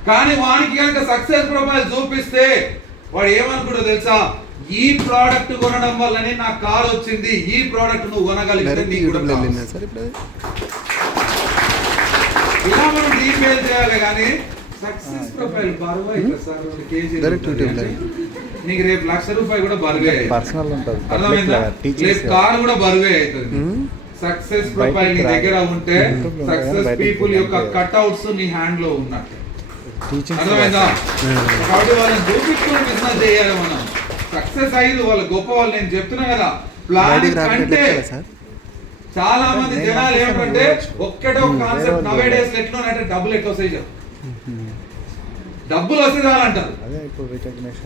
కానీ వానికి కనుక సక్సెస్ ప్రొఫైల్ చూపిస్తే వాడు ఏమనుకుంటో తెలుసా, ఈ ప్రోడక్ట్ కొనడం వల్లనే నాకు కాల్ వచ్చింది, ఈ ప్రోడక్ట్ నువ్వు కొనగలిగితే నీకు కూడా ఇలా మనం డీటెయిల్ చేయాలి. కానీ సక్సెస్ ప్రొఫైల్ బరువు అవుతుంది సార్, 2 kg నీకు రేపు ₹1,00,000 కూడా బరువే అర్థమైందా, రేపు కార్ కూడా బరువే అవుతుంది. సక్సెస్ ప్రొఫైల్ నీ దగ్గర ఉంటే సక్సెస్ పీపుల్ యొక్క కట్అవుట్స్ నీ హ్యాండ్ లో ఉన్నట్టు, అర్థమైందా. కాబట్టి వాళ్ళని చూపించుకుని బిజినెస్ చేయాలి మనం. సక్సెస్ అయ్యి వాళ్ళ గొప్ప వాళ్ళు. నేను చెప్తున్నా కదా, ప్లాన్ కంటే చాలా మంది జనాలు ఏమంటే ఒక్కటే ఒక కాన్సెప్ట్ నవే డేస్ ఎట్లున్నాయంటే డబ్బులు ఎట్లా వస్తాయి చెప్పు, డబ్బులు వస్తే చాలంటారు.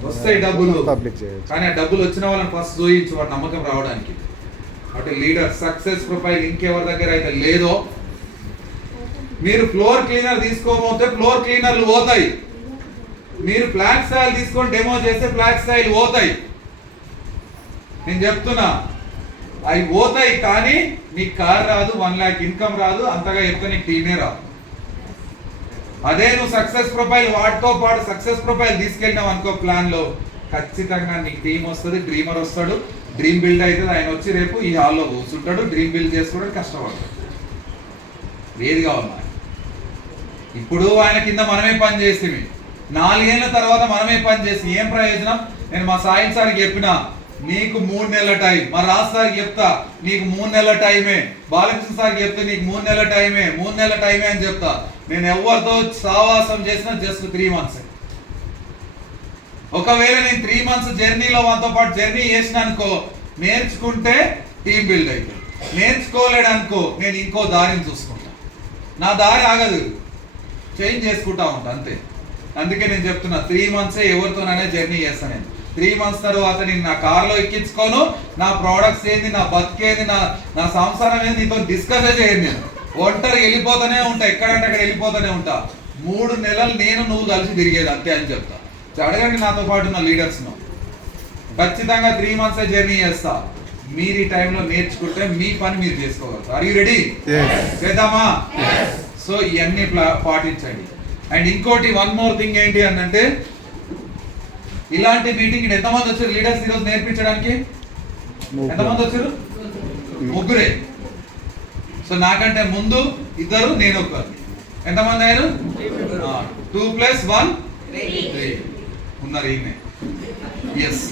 వస్తాయి డబ్బులు, కానీ ఆ డబ్బులు వచ్చిన వాళ్ళని ఫస్ట్ చూయించు వాడు నమ్మకం రావడానికి. కాబట్టి లీడర్ సక్సెస్ ప్రొఫైల్ ఇంకెవరి దగ్గర అయితే లేదో, మీరు ఫ్లోర్ క్లీనర్ తీసుకోకపోతే ఫ్లోర్ క్లీనర్లు పోతాయి, మీరు ఫ్లాట్ స్టైల్ తీసుకొని డెమో చేస్తే ఫ్లాట్ స్టైల్ పోతాయి. నేను చెప్తున్నా అవి పోతాయి, కానీ నీకు కార్ రాదు, 1 lakh ఇన్కమ్ రాదు, అంతగా చెప్తే నీకు టీమే రాదు. అదే నువ్వు సక్సెస్ ప్రొఫైల్ వాటితో పాటు సక్సెస్ ప్రొఫైల్ తీసుకెళ్ళినావు అనుకో ప్లాన్ లో, ఖచ్చితంగా నీకు టీమ్ వస్తుంది, డ్రీమర్ వస్తాడు, డ్రీమ్ బిల్డ్ అవుతుంది. ఆయన వచ్చి రేపు ఈ హాల్లో కూర్చుంటాడు, డ్రీమ్ బిల్డ్ చేసుకోవడానికి కష్టపడతాడు. ఏది కావాలి ఇప్పుడు ఆయన కింద మనమే పని చేస్తే 4 ఏళ్ల తర్వాత మనమే పని చేసి ఏం ప్రయోజనం. నేను మా సాయి సార్కి చెప్పిన, నీకు 3 నెలల టైం, మా రాజ్ సార్కి చెప్తా నీకు 3 నెలల టైమే, బాలకృష్ణ సార్కి చెప్తే నీకు 3 నెలల టైమే, 3 నెలల టైమే అని చెప్తా. నేను ఎవరితో సావాసం చేసినా జస్ట్ 3 months. ఒకవేళ నేను 3 months జర్నీలో వాళ్ళతో పాటు జర్నీ చేసిన అనుకో, నేర్చుకుంటే టీమ్ బిల్డ్ అవుతుంది, నేర్చుకోలేడు అనుకో నేను ఇంకో దారిని చూసుకుంటా, నా దారి ఆగదు, చేంజ్ చేసుకుంటా ఉంటా అంతే. అందుకే నేను చెప్తున్నా 3 months ఎవరితోనైనా జర్నీ చేస్తాను. నేను 3 months తర్వాత నేను నా కార్లో ఎక్కించుకోను, నా ప్రోడక్ట్స్ ఏంది, నా బతికేంది, నా సంసారం ఏంది నీతో డిస్కస్ చేయను. నేను ఒంటరి వెళ్ళిపోతూనే ఉంటా, ఎక్కడంటే అక్కడ వెళ్ళిపోతూనే ఉంటా. 3 నెలలు నేను నువ్వు కలిసి తిరిగేది అంతే అని చెప్తా. అడగండి నాతో పాటు ఉన్న లీడర్స్ ను, ఖచ్చితంగా 3 months జర్నీ చేస్తా. మీరు ఈ టైంలో నేర్చుకుంటే మీ పని మీరు చేసుకోగలుగుతారు. Are you ready? చేద్దామా? సో ఇవన్నీ పాటించండి. అండ్ ఇంకోటి 1 more థింగ్ ఏంటి అంటే, ఇలాంటి మీటింగ్ ఎంతమంది వచ్చారు లీడర్స్ ఈరోజు నేర్పించడానికి? ఎంతమంది వచ్చారు? 3. సో నాకంటే ముందు 2, నేను 1. ఎంతమంది అయ్యారు? 2 + 1 3 ఉన్నారు. ఈమె ఎస్.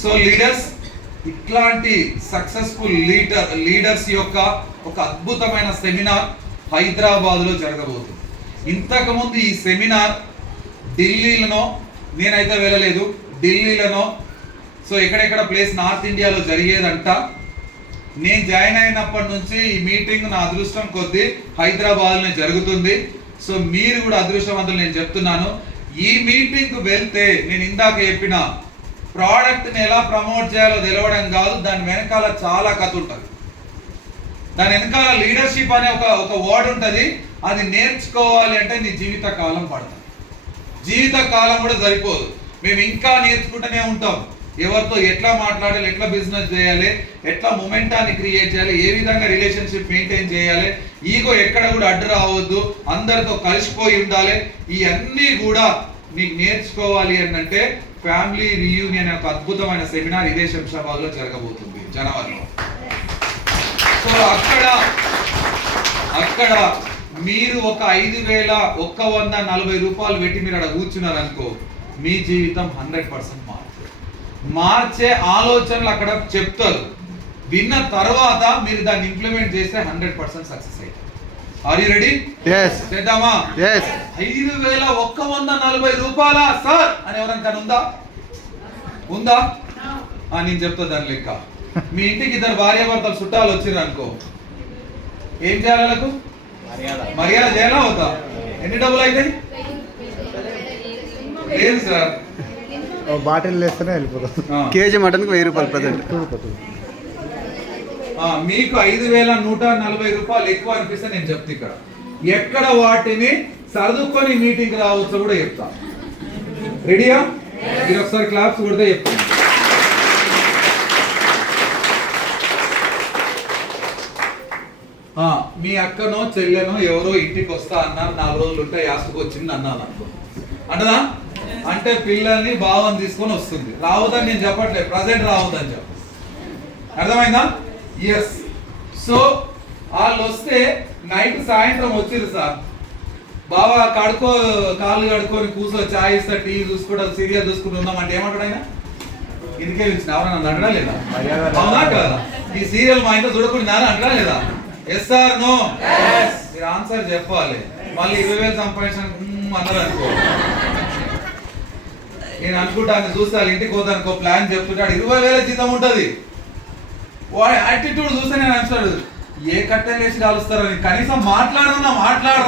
సో లీడర్స్, ఇట్లాంటి సక్సెస్ఫుల్ లీడర్స్ యొక్క ఒక అద్భుతమైన సెమినార్ హైదరాబాద్ లో జరగబోతుంది. ఇంతకు ముందు ఈ సెమినార్ ఢిల్లీలోనో, నేనైతే వెళ్ళలేదు, ఢిల్లీలోనో సో ఎక్కడెక్కడ ప్లేస్ నార్త్ ఇండియాలో జరిగేదంట. నేను జాయిన్ అయినప్పటి నుంచి ఈ మీటింగ్ నా అదృష్టం కొద్దీ హైదరాబాద్లోనే జరుగుతుంది. సో మీరు కూడా అదృష్టవంతులు. నేను చెప్తున్నాను, ఈ మీటింగ్కి వెళ్తే నేను ఇందాక చెప్పిన ప్రోడక్ట్ని ఎలా ప్రమోట్ చేయాలో తెలవడం కాదు, దాని వెనకాల చాలా కథ ఉంటుంది. దాని వెనకాల లీడర్షిప్ అనే ఒక వర్డ్ ఉంటుంది. అది నేర్చుకోవాలి అంటే నీ జీవిత కాలం పడుతుంది. జీవిత కాలం కూడా సరిపోదు, మేము ఇంకా నేర్చుకుంటూనే ఉంటాం. ఎవరితో ఎట్లా మాట్లాడాలి, ఎట్లా బిజినెస్ చేయాలి, ఎట్లా మొమెంటాన్ని క్రియేట్ చేయాలి, ఏ విధంగా రిలేషన్షిప్ మెయింటైన్ చేయాలి, ఈగో ఎక్కడ కూడా అడ్డు రావద్దు, అందరితో కలిసిపోయి ఉండాలి. ఇవన్నీ కూడా నీకు నేర్చుకోవాలి అంటే ఫ్యామిలీ రీయూనియన్ ఒక అద్భుతమైన సెమినార్ ఇదే శంషాబాద్ లో జరగబోతుంది జనవరిలో. సో అక్కడ మీరు ఒక 5,140 రూపాయలు పెట్టి మీరు అక్కడ కూర్చున్నారు అనుకో, మీ జీవితం 100% మార్చే ఆలోచనలు అక్కడ చెప్తారు. విన్న తర్వాత మీరు దాన్ని ఇంప్లిమెంట్ చేస్తే 100% సక్సెస్ అవుతారు. Are you ready? yes చేద్దామా? yes 5,140 రూపాయల సార్ అని ఎవరికైనా ఉందా? నేను చెప్తా దాని లెక్క. మీ ఇంటికి 2 భార్యాభర్తలు చుట్టాలు వచ్చిర్రు అనుకో, ఏం చేయాలి? వాళ్ళకు మర్యాద చేయాలా అవుతా? ఎన్ని డబ్బులు అవుతాయి? లేదు సార్, బాటిల్ వేస్తేనే వెళ్ళిపోతుంది. కేజీ మటన్కి 1000 రూపాయలు ప్రజెంట్. మీకు 5,140 రూపాయలు ఎక్కువ అనిపిస్తే నేను చెప్తా ఇక్కడ ఎక్కడ వాటిని సర్దుకొని మీటింగ్ రావచ్చు కూడా చెప్తా. రెడీయా? మీరు ఒకసారి క్లాప్స్ కొడితే చెప్తాను. మీ అక్కనో చెల్లెనో ఎవరో ఇంటికి వస్తా అన్నారు, 4 రోజులు ఉంటే యాస్కు వచ్చింది అన్నాను అనుకో, అంటదా? అంటే పిల్లల్ని భావం తీసుకొని వస్తుంది. రావద్దని నేను చెప్పట్లేదు, ప్రజెంట్ రావద్దని చెప్ప, అర్థమైందా? ఎస్. సో వాళ్ళు వస్తే నైట్ సాయంత్రం వచ్చిర్రు సార్, బాబా కాళ్ళు కడుక్కొని కూర్చో చాయ్ ఇస్తా, టీవీ చూసుకుంటా, సీరియల్ చూసుకుంటూ ఉన్నామంటే ఏమంటాడు ఆయన? ఇందుకే ఇచ్చిన ఎవరైనా నన్ను అంటడా లేదా? అవునా కదా? ఈ సీరియల్ మా ఇంట్లో చూడకుండా అంటడా లేదా? Yes or no? మీరు ఆన్సర్ చెప్పాలి. మళ్ళీ 20,000 సంపాదించాను అన్నారు అనుకో, నేను అనుకుంటాను చూస్తే వాళ్ళ ఇంటికి పోతానుకో, ప్లాన్ చెప్తుంటాడు 20,000 జీతం ఉంటుంది. వాడి యాటిట్యూడ్ చూస్తే నేను అంటాడు ఏ కట్టెలు వేసి కాలుస్తారని, కనీసం మాట్లాడు